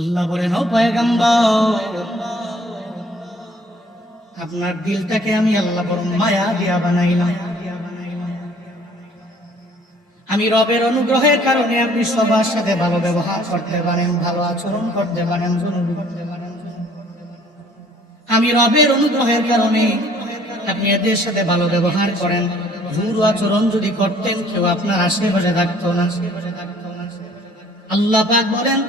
আল্লাহ বলেন, ও পয়গম্বর, আপনার দিলটাকে আমি আল্লাহ বড় মায়া দিয়া বানাইলাম। আমি রবের অনুগ্রহের কারণে আপনি সবার সাথে ভালো ব্যবহার করতে পারেন, ভালো আচরণ করতে পারেন, জুনুবি করতে পারেন। আমি রবের অনুগ্রহের কারণে আপনি এদের সাথে ভালো ব্যবহার করেন। জুরু আচরণ যদি করতেন, কেউ আপনার আশেপাশে থাকতো না। আল্লাহ পাক বলেন,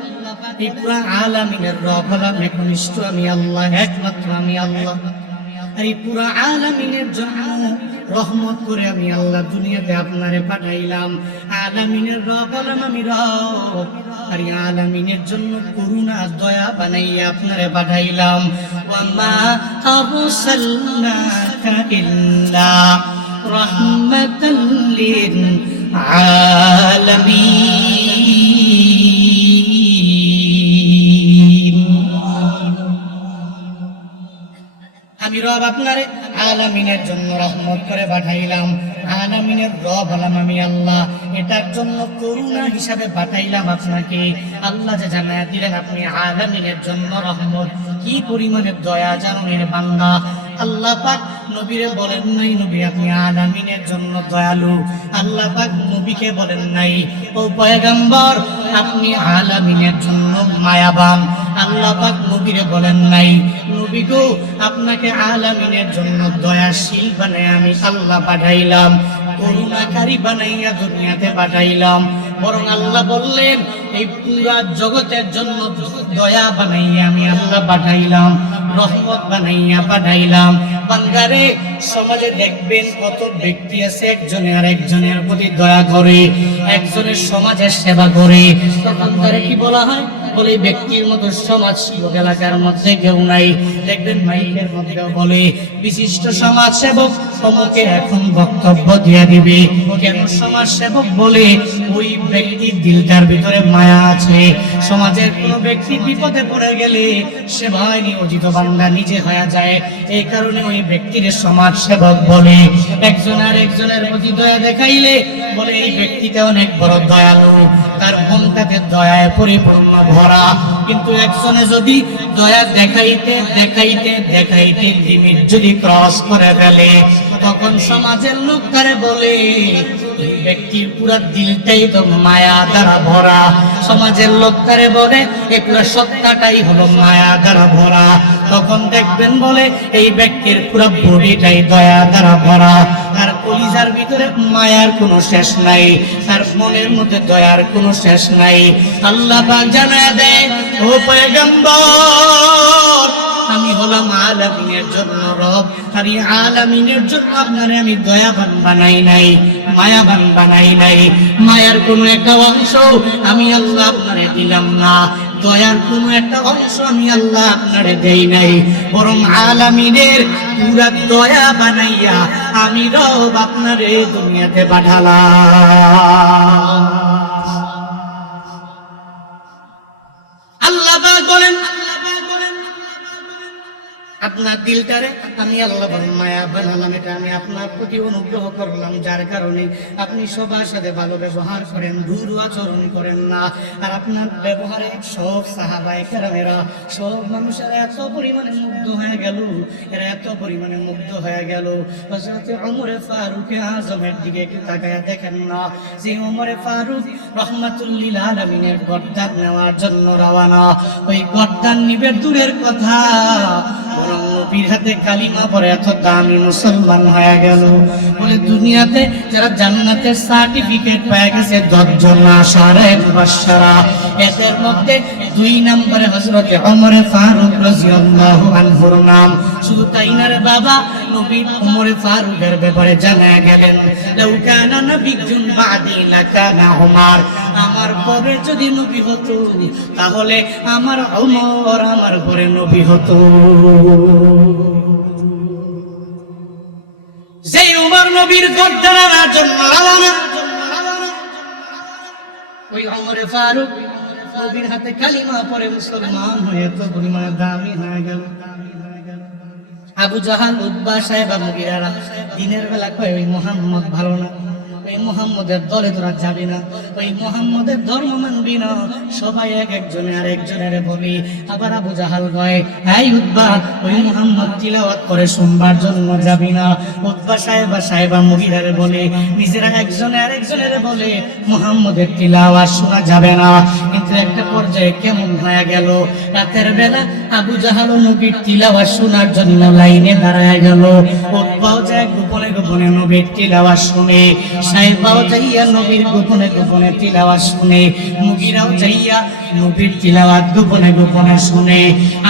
এই পুরা আলামিনের রব হলাম একনিষ্ঠ আমি আল্লাহ, একমাত্র আমি আল্লাহ। আর এই পুরা আলামিনের জন্য রহমত করে আমি আল্লাহ দুনিয়াতে আপনারে পাঠাইলাম। আলামিনের রব হলাম আমি রব, আর এই আলামিনের জন্য করুণা দয়া বানাইয়া আপনারে পাঠাইলাম। ওয়ামা আরসালনাকা ইল্লা রাহমাতাল লিল আলামিন। আমি রব আপনারে আলামিনের জন্য রহমত করে পাঠাইলাম। আলামিনের রব হলাম আমি আল্লাহ, এটার জন্য করুণা হিসাবে পাঠাইলাম আপনাকে। আল্লাহ যে জানায়া দিলেন আপনি আলামিনের জন্য রহমত, কি পরিমাণে দয়া জানেন বান্দা। আল্লাহ পাক নবীরে বলেন নাই নবী আপনি আলামিনের জন্য দয়ালু। আল্লাহ পাক নবীকে বলেন নাই ও পয়গম্বর আপনি আলামিনের জন্য মায়াবান। আল্লাহ পাক নবীরে বলেন নাই নবী গো আপনাকে আলামিনের জন্য দয়াশীল বানাই আমি আল্লাহ পাঠাইলাম, করুণাকারী বানাইয়া দুনিয়াতে পাঠাইলাম। বরং আল্লাহ বললেন এই পুরা জগতের জন্য দয়া বানাইয়া আমি আল্লাহ পাঠাইলাম, রহমত বানাইয়া পাঠাইলাম। বান্দারে সমাজে দেখবেন কত ব্যক্তি আছে একজনের আর একজনের প্রতি দয়া করে, একজনের সমাজের সেবা করে, তখন তারে কি বলা হয়? বলে ব্যক্তির মতো সমাজ সেবক এলাকার মধ্যে কেউ নাই। দেখবেন মাইকের মধ্যেও বলে বিশিষ্ট সমাজ সেবক সমকে এখন বক্তব্য দিয়ে দিবে। কেন সমাজ সেবক বলে? ওই ব্যক্তির দিলটার ভিতরে মায়া আছে। সমাজের কোনো ব্যক্তি বিপদে পড়ে গেলে সেবায় নিয়োজিত বান্দা নিজে হয়ে যায়, এই কারণে ওই ব্যক্তির সমাজ সেবক বলে। একজন আর একজনের প্রতি দয়া দেখাইলে বলে এই ব্যক্তিটা অনেক বড় দয়ালু, তার মনটাতে দয়ায় পরিপূর্ণ ভরা। কিন্তু একজনে যদি দয়া দেখাইতে দেখাইতে দেখাইতে লিমিট যদি ক্রস করে ফেলে, তখন সমাজের লোক তারে বলে এই ব্যক্তির পুরা দিলটাই তো মায়া দ্বারা ভরা। সমাজের লোক তারে বলে এই পুরা সত্তাটাই হলো মায়া দ্বারা ভরা। তখন দেখবেন বলে এই ব্যক্তির পুরা বডিটাই দয়া দ্বারা ভরা। তার কলিজার ভিতরে মায়ার কোনো শেষ নাই, তার মনের মধ্যে দয়ার কোনো শেষ নাই। আল্লাহ পাক জানায়া দেয় ও পয়গম্বর আমি হলাম আলামিনের জন্য রব, আর এই আলামিনের জন্য আপনারে আমি দয়াবান বানাই নাই, মায়াবান বানাই নাই। মায়ার কোনো একটা অংশ আমি আল্লাহ আপনারে দিলাম না, দয়ার কোনো একটা অংশ আমি আল্লাহ আপনারে দেই নাই। বরং আলামিনের পুরা দয়া বানাইয়া আমি রব আপনারে দুনিয়াতে পাঠালাম। আল্লাহ পাক বলেন আপনার দিলটারে আমি আল্লাহ মায়া বানালাম, এটা আমি আপনার প্রতি অনুগ্রহ করলাম, যার কারণে আপনি সবার সাথে ভালো ব্যবহার করেন, রূঢ় আচরণ করেন না। আর আপনার ব্যবহারে সব সাহাবায়ে কেরামেরা সব মানুষেরা এত পরিমাণে মুগ্ধ হয়ে গেল, এরা এত পরিমাণে মুগ্ধ হয়ে গেল। হযরত ওমরে ফারুক আযমের দিকে একটু তাকায়া দেখেন না, যে ওমরে ফারুক রাহমাতুল লিল আলামিনের গর্দান নেওয়ার জন্য রওনা। ওই গর্দান নিবে দূরের কথা, নবীর হাতে কালিমা পড়ে এত দামি মুসলমান হয়ে গেল। বলে দুনিয়াতে যারা জান্নাতের সার্টিফিকেট পেয়ে গেছে 10 জন আশারে মুবাশশারা, এদের মধ্যে 2 নম্বরে হযরত ওমর ফারুক রাদিয়াল্লাহু আনহুর নাম। শুধু তাই না রে বাবা, নবী ওমর ফারুকের ব্যাপারে জানা গেলেন লাউ কানা নাবিয়্যুন বাদি লাকানা ওমর, আমার পরে যদি নবী হতো তাহলে আমার ওমর আমার পরে নবী হতো। যে ওমর নবীর গর্দানের জন্য রওনা, ওই ওমর ফারুক নবীর হাতে কালিমা পড়ে মুসলমান হয়ে তো পরিমাণে দামি হয়ে গেল। আবু জাহাল, উতবা, সাইবা, মুগিরারা দিনের বেলা কয় ওই মুহাম্মদ ভালো না, ওই মুহাম্মদের দলে তোরা যাবি না, ওই মুহাম্মদের ধর্ম মানবি না। সবাই এক একজনে আর একজনের বলি। আবার আবু জাহাল কয়, এই উতবা, ওই মুহাম্মদ তিলাওয়াত করে শুনবার জন্য যাবি না। উতবা সাহেবা মুগিরারে বলে, নিজেরা একজনে আর একজনের বলে মুহাম্মদের তিলাওয়াত শোনা যাবে না। কিন্তু একটা পর্যায়ে কেমন হয়ে গেল, রাতের বেলা আবু জাহাল নবীর তিলাওয়াত শোনার জন্য লাইনে দাঁড়ায় গেল। উতবাও যায় গোপনে গোপনে নবীর তিলাওয়াত শুনে, সাহেবাও যাইয়া নবীর গোপনে গোপনে তিলাওয়াত শুনে, মুগিরাও যাইয়া নবীর তিলাওয়াত গোপনে গোপনে শুনে।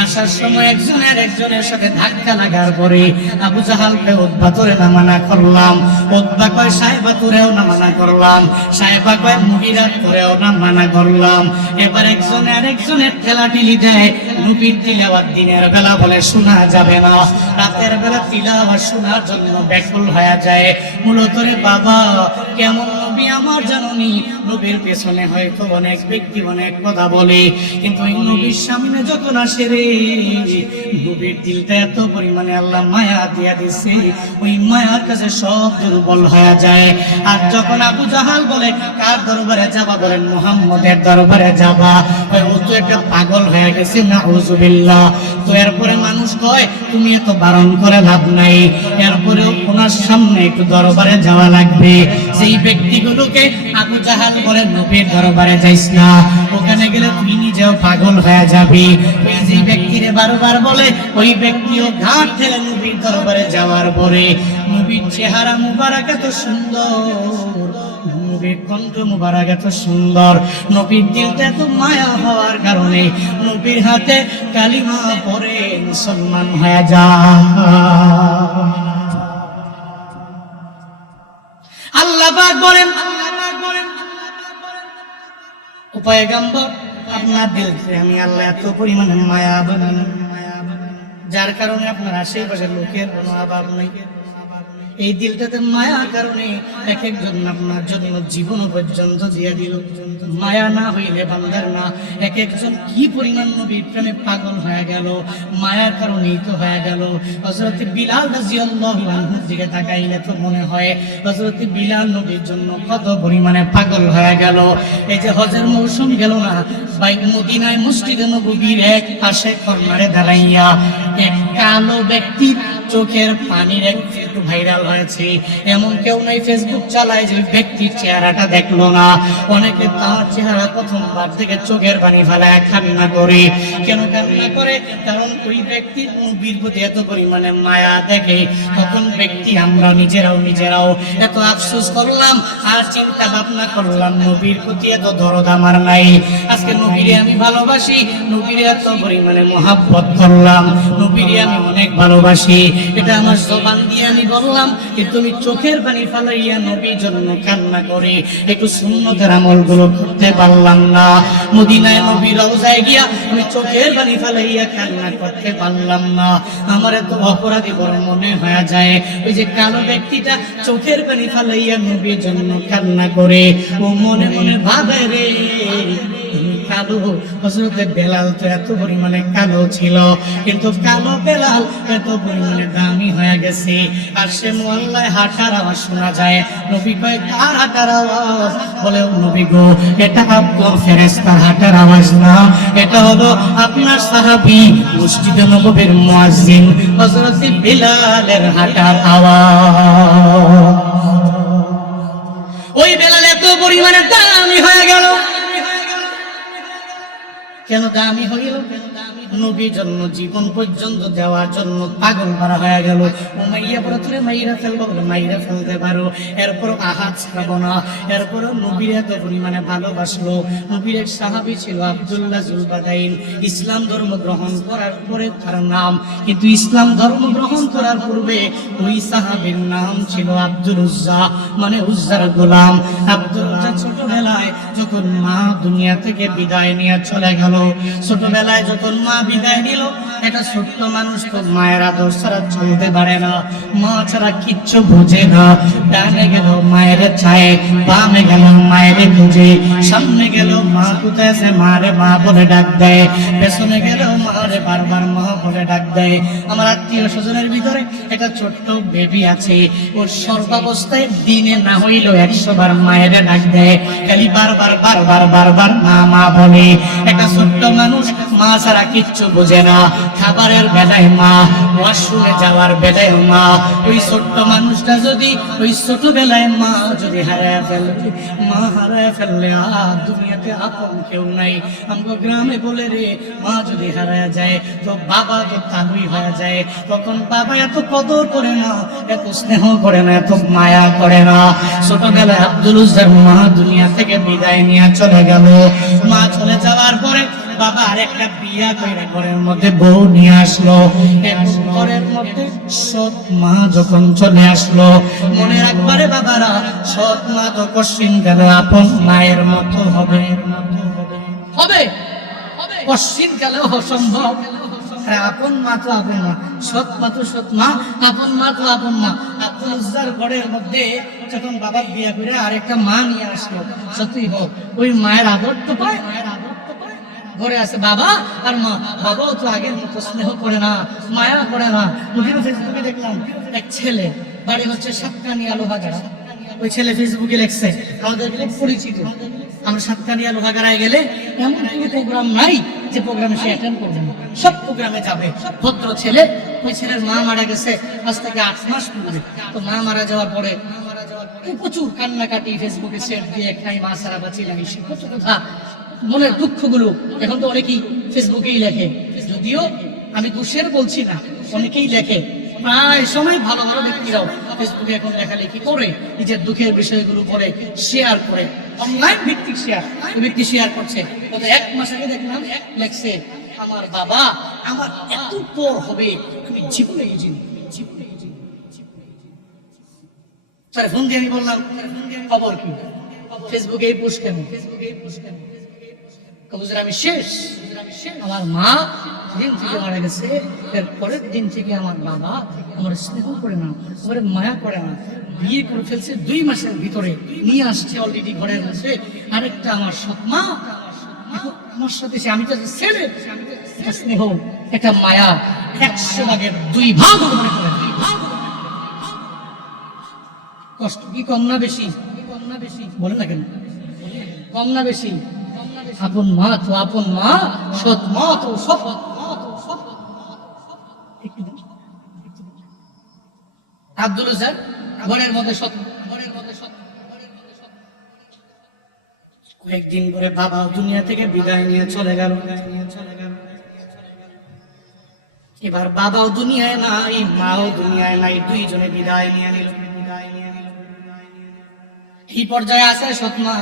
আসার সময় একজনের একজনের সাথে ধাক্কা লাগার পরে আবু জাহালকে উতবা তোরে না মানা করলাম, উতবা কয় সাহেবা তোরেও না মানা করলাম, সাহেবা কয় মুগিরা তোরেও না মানা করলাম। এবার একজনে আর একজনের ঠেলাঠেলি দেয়। নবীর তিলাওয়াত দিনের বেলা বলে শোনা যাবে না, রাতের বেলা তিলাওয়াত শোনার জন্য ব্যাকুল হয়ে যায়। মূলত রে বাবা, কেমন নবী আমার জাননি। নবীর পেছনে হয়তো অনেক ব্যক্তি অনেক কথা বলে, কিন্তু এই নবীর সামনে যখন আসে রে, নবীর দিলটা এত পরিমাণে আল্লাহ মায়া দিয়া দিছে, ওই মায়ার কাছে সব দুর্বল হয়ে যায়। আর যখন আবু জাহাল বলে কার দরবারে যাবা, বলেন মুহাম্মদের দরবারে যাবা, ও তো একটা পাগল হয়ে গেছে, নাউযুবিল্লাহ। তো এরপরে মানুষ কয় তুমি এত বারণ করে লাভ নাই, এরপরেও ওনার সামনে একটু দরবারে যাওয়া লাগবে। সেই ব্যক্তিগুলোকে আবু জাহাল বলে নবীর দরবারে যাইস না, ওখানে গেলে তুই নিজেও পাগল হয়ে যাবি। ওই যে ব্যক্তিরে বারবার বলে, ওই ব্যক্তিও ঘাট ঠেলে নবীর দরবারে যাওয়ার পরে নবীর চেহারা মুবারক এত সুন্দর, নবীর কণ্ঠ মুবারক এত সুন্দর, নবীর দিলটা এত মায়া হওয়ার কারণে নবীর হাতে কালিমা পড়ে মুসলমান হয়ে যায়। আল্লাহ পাক বলেন, ও পয়গম্বর, আপনার দিলকে আমি আল্লাহ এত পরিমাণে মায়া বানালাম, যার কারণে আপনার আশেপাশের লোকের কোনো অভাব নেই। এই দিলটাতে মায়ার কারণে এক একজন আপনার জন্য জীবন পর্যন্ত দিয়ে দিল। মায়া না হইলে বান্দার না। এক একজন কি পরিমাণ নবীর প্রেমে পাগল হয়ে গেল, মায়ার কারণেই তো হয়ে গেল। হযরত বিলাল রাদিয়াল্লাহু আনহুর দিকে তাকাইলে তো মনে হয় হযরত বিলাল নবীর জন্য কত পরিমাণে পাগল হয়ে গেল। এই যে হজের মৌসুম গেল না, ভাই মদিনায় মসজিদে নববীর এক পাশে কর্নারে দাঁড়াইয়া এক কালো ব্যক্তির চোখের পানির এক ফটো ভাইরাল হয়েছে। এমন কেউ নাই ফেসবুক চালায় যে ব্যক্তির চেহারাটা দেখলো না। অনেকে তার চেহারা প্রথমবার থেকে চোখের পানি ফেলায় কান্না করে। কেন কান্না করে? কারণ ওই ব্যক্তির নবীর প্রতি এত পরিমাণে মায়া দেখে। তখন ব্যক্তি আমরা নিজেরাও এত আফসোস করলাম আর চিন্তা ভাবনা করলাম, নবীর প্রতি এত দরদ আমার নাই। আজকে নবীরে আমি ভালোবাসি, নবীরে এত পরিমাণে মহাব্বত করলাম, নবীরে আমি অনেক ভালোবাসি, এটা আমার জবান দিয়ে আমি বললাম। কিন্তু আমি চোখের পানি ফালাইয়া নবীর জন্য কান্না করে একটু সুন্নতের আমলগুলো করতে পারলাম না। মদিনায় নবীর রওজায় গিয়া আমি চোখের পানি ফালাইয়া কান্না করতে পারলাম না। আমার এত অপরাধী বড় মনে হয়ে যায়। ওই যে কালো ব্যক্তিটা চোখের পানি ফালাইয়া নবীর জন্য কান্না করে, ও মনে মনে ভাবে রে কালো। হযরত বেলাল তো এত পরিমাণে কালো ছিল, কিন্তু কালো বেলাল এত পরিমাণে দামি হয়ে গেছে। আর সে মুআল্লায় হাঁটার আওয়াজ শোনা যায়। নবী কয় কার হাঁটার আওয়াজ? বলে নবী গো, এটা আপনার ফেরেশতার হাঁটার আওয়াজ না, এটা হলো আপনার সাহাবী মসজিদে নববীর মুয়াজ্জিন হযরত বেলালের হাঁটার আওয়াজ। ওই বেলাল এত পরিমাণে দামি হয়ে গেল। কেন দামি হইল? নবীর জন্য জীবন পর্যন্ত দেওয়ার জন্য পাগল করা হয়ে গেল। উমাইয়া প্রথমে মাইরা ফেলবো বলে মাইরা ফেলতে পারো, এরপর আহাত ছাড়বো না। এরপর নবীর এত পরিমাণে ভালোবাসলো। নবীর এক সাহাবী ছিল আব্দুল্লাহ জুলবাদাইন। ইসলাম ধর্ম গ্রহণ করার পরে তার নাম, কিন্তু ইসলাম ধর্ম গ্রহণ করার পূর্বে ওই সাহাবীর নাম ছিল আব্দুল উজ্জা, মানে উজ্জার গোলাম। আব্দুল উজ্জা ছোটবেলায় যখন মা দুনিয়া থেকে বিদায় নিয়ে চলে গেল, ছোটবেলায় যখন মা বিদায় নিল, একটা ছোট্ট মানুষ তো মায়ের আদর ছাড়া চলতে পারে না, মা ছাড়া কিচ্ছু বোঝে না। ডানে গেল মায়ের চায়, বামে গেল মায়ের খুঁজে, সামনে গেল মা কোথায় আছে মারে মা বলে ডাক দেয়, পেছনে গেল মারে বারবার মা বলে ডাক দেয়। আমার আত্মীয় স্বজনের ভিতরে একটা ছোট্ট বেবি আছে, ওর সর্বাবস্থায় দিনে না হইলেও 100 বার মায়ের ডাক দেয়, খালি বারবার বারবার বারবার মা মা বলে। একটা ছোট্ট মানুষ মা ছাড়া কিচ্ছু বোঝে না, খাবারের বেলায় মা, ওয়াশরুমে যাওয়ার বেলায় মা। ওই ছোট্ট মানুষটা যদি ওই ছোটবেলায় মা যদি হারায় ফেলে, মা হারায় ফেললে আর দুনিয়াতে আপন কেউ নাই। আমগো গ্রামে বলে রে, মা যদি হারায় যায় তো বাবা তো তালুই হয়ে যায়। তখন বাবা এত কদর করে না, এত স্নেহ করে না, এত মায়া করে না। ছোটবেলায় আব্দুল উজ্জার মা দুনিয়া থেকে বিদায় নিয়ে চলে গেল। মা চলে যাওয়ার পরে বাবা আরেকটা বিয়া করে ঘরের মধ্যে বউ নিয়ে আসলো। ঘরের মধ্যে সৎ মা যখন চলে আসলো, মনে রাখবারে বাবারা, সৎ মা তো কশিন গেল আপন মায়ের মতো হবে, হবে কশিন গেল অসম্ভব। আপন মা তো আপন মা, সৎ মা তো সৎ মা, আপন মা তো আপন মা। আব্দুল উজ্জার ঘরের মধ্যে যখন বাবা বিয়া করে আরেকটা মা নিয়ে আসলো, সত্যি হোক ওই মায়ের আদর তো পায়, মায়ের আদর তো পায়। ঘরে আছে বাবা আর মা, বাবাও তো আগের মতো স্নেহ করে না, মায়া করে না। ফেসবুকে দেখলাম এক ছেলে, বাড়ি হচ্ছে সাতকানিয়া লোহাগাড়া, ওই ছেলে ফেসবুকে লেখছে আমাদের খুব পরিচিত, আমরা সাতকানিয়া লোহাগাড়ায় গেলে এমন কোনো প্রোগ্রাম নাই যে প্রোগ্রামে সে অ্যাটেন্ড করবে না, সব প্রোগ্রামে যাবে। ভদ্র ছেলে, ওই ছেলের মা মারা গেছে আজ থেকে 8 মাস পূর্বে। তো মা মারা যাওয়ার পরে প্রচুর কান্নাকাটি, ফেসবুকে শেয়ার দিয়ে একটাই মা সারা বাঁচি নাই, সে কত কথা মনের দুঃখগুলো এখন তো অনেকেই ফেসবুকেই লেখে। যদিও আমি দোষের বলছি না, অনেকেই লেখে, প্রায় সময় ভালো ভালো ব্যক্তিরাও ফেসবুকে এখন লেখালেখি করে নিজের দুঃখের বিষয়গুলো করে শেয়ার করে, অনলাইন ভিত্তিক শেয়ার। ওই ব্যক্তি শেয়ার করছে, গত 1 মাস আগে দেখলাম লেখছে, আমার বাবা আমার এত পর হবে আমি জীবনে বুঝিনি। স্যার ফোন দিয়ে আমি বললাম খবর কি, ফেসবুকে এই পোস্ট কেন? আমি শেষ, আমার মা দিন থেকে মারা গেছে, এর পরের দিন থেকে আমার বাবা আমার স্নেহ করে না, আমার মায়া করে না। বিয়ে করে ফেলছে 2 মাসের ভিতরে, নিয়ে আসছে অলরেডি ঘরের মধ্যে আরেকটা আমার সৎ মা। আমার সাথে আমি তো ছেলে, একটা স্নেহ, একটা মায়া 100 ভাগের 2 ভাগ মনে করে। কষ্ট কি কম না বেশি? বলে না কেন, কম না বেশি? আপন মা তো আপন মা, সৎ মা তো সৎ। আব্দুল উজ্জার ঘরের মধ্যে সৎ। কয়েকদিন পরে বাবা দুনিয়া থেকে বিদায় নিয়ে চলে গেল। এবার বাবাও দুনিয়ায় নাই, মাও দুনিয়ায় নাই, দুইজনে বিদায় নিয়ে নিল। এই পর্যায়ে আছে সৎমা।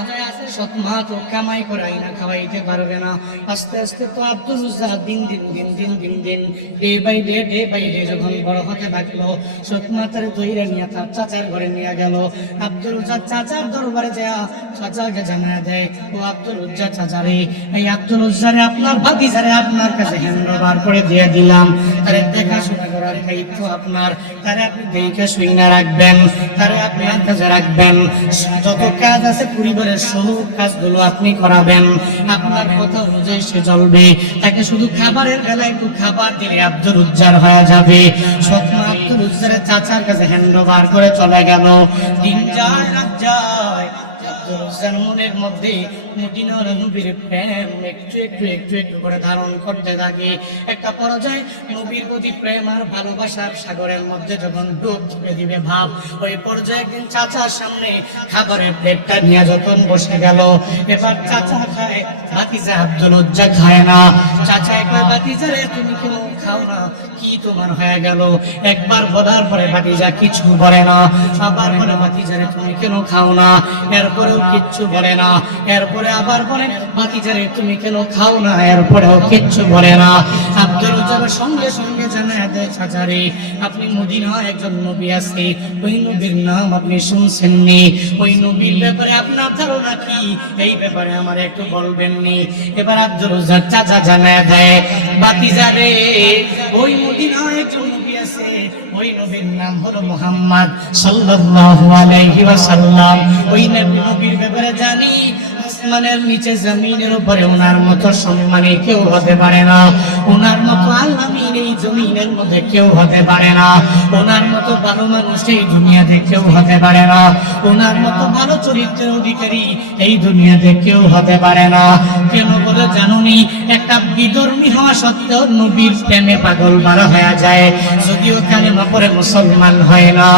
সৎমা তো কামাই করাই না, খাওয়াইতে পারবে না। আস্তে আস্তে তো আব্দুল উজ্জা দিন ডে বাই ডে যখন বড় হতে থাকলো, সৎমা তার দইরে নিয়ে তার চাচার ঘরে নিয়ে গেল। আব্দুল উজ্জা চাচার দরবারে যায়, চাচাকে জানা দেয়, ও আব্দুল উজ্জা চাচারে, এই আব্দুল উজ্জারে আপনার ভাতিজারে আপনার কাছে হ্যান্ডওভার করে দিয়ে দিলাম, তারে দেখাশোনা করার দায়িত্ব আপনার, তারে আপনি দেখে শুনে রাখবেন, তারে আপনার কাছে রাখবেন। যত কাজ আছে পরিবারের সব কাজগুলো আপনি করাবেন, আপনার কথা অনুযায়ী সে চলবে। তাকে শুধু খাবারের বেলায় একটু খাবার দিলে আব্দুল উজ্জার হয়ে যাবে। সৎমা আব্দুল উজ্জারের চাচার কাছে হ্যান্ডওভার করে চলে গেল। দিন যায় রাত যায়, আব্দুল উজ্জার মনের মধ্যে মদিনার নবীর প্রেম একটু করে ধারণ করতে থাকে। একটা পর্যায়ে নবীর প্রতি প্রেম আর ভালোবাসার সাগরের মধ্যে যখন ডুব দিবে ভাব, ওই পর্যায়ে একদিন চাচার সামনে খাবারের প্লেটটা নিয়ে যখন বসে গেল, এবার চাচা খায়, ভাতিজা আব্দুল উজ্জা খায় না। চাচা একবার ভাতিজারে তুমি কেন খাও না, কি তোমার হয়ে গেল? একবার বলার পরে ভাতিজা কিছু বলে না, আবার বলে ভাতিজারে তুমি কেন খাও না, এরপরেও কিচ্ছু বলে না, এরপরে আবার বলে ভাতিজারে তুমি কেন খাও না, এরপরেও কিচ্ছু বলে না। আব্দুল যাবে সঙ্গে সঙ্গে জানায় দেয়, চাচারে আপনি মদিনায় একজন নবী আছে, ওই নবীর নাম আপনি শুনছেননি, ওই নবীর ব্যাপারে আপনার ধারণা কি, এই ব্যাপারে আমার একটু বলবেননি। এবার আব্দুল রাজ্জাক চাচা জানায় দেয়, ভাতিজারে ওই মদিনায় একজন নবী আছে, ওই নবীর নাম হলো মুহাম্মদ সাল্লাল্লাহু আলাইহি ওয়াসাল্লাম। ওই নবীর ব্যাপারে জানি, আসমানের নিচে জমিনের উপরে ওনার মতো সম্মানী কেউ হতে পারে না, ওনার মতো আল্লামীর এই জমিনের মধ্যে কেউ হতে পারে না, ওনার মতো ভালো মানুষ এই দুনিয়াতে কেউ হতে পারে না, ওনার মতো ভালো চরিত্রের অধিকারী এই দুনিয়াতে কেউ হতে পারে না। কেন বলে জানুনি, একটা বিধর্মী হওয়া সত্ত্বেও নবীর প্রেমে পাগল বাড়া হয়ে যায়, যদিও কালেমা পড়ে মুসলমান হয় না,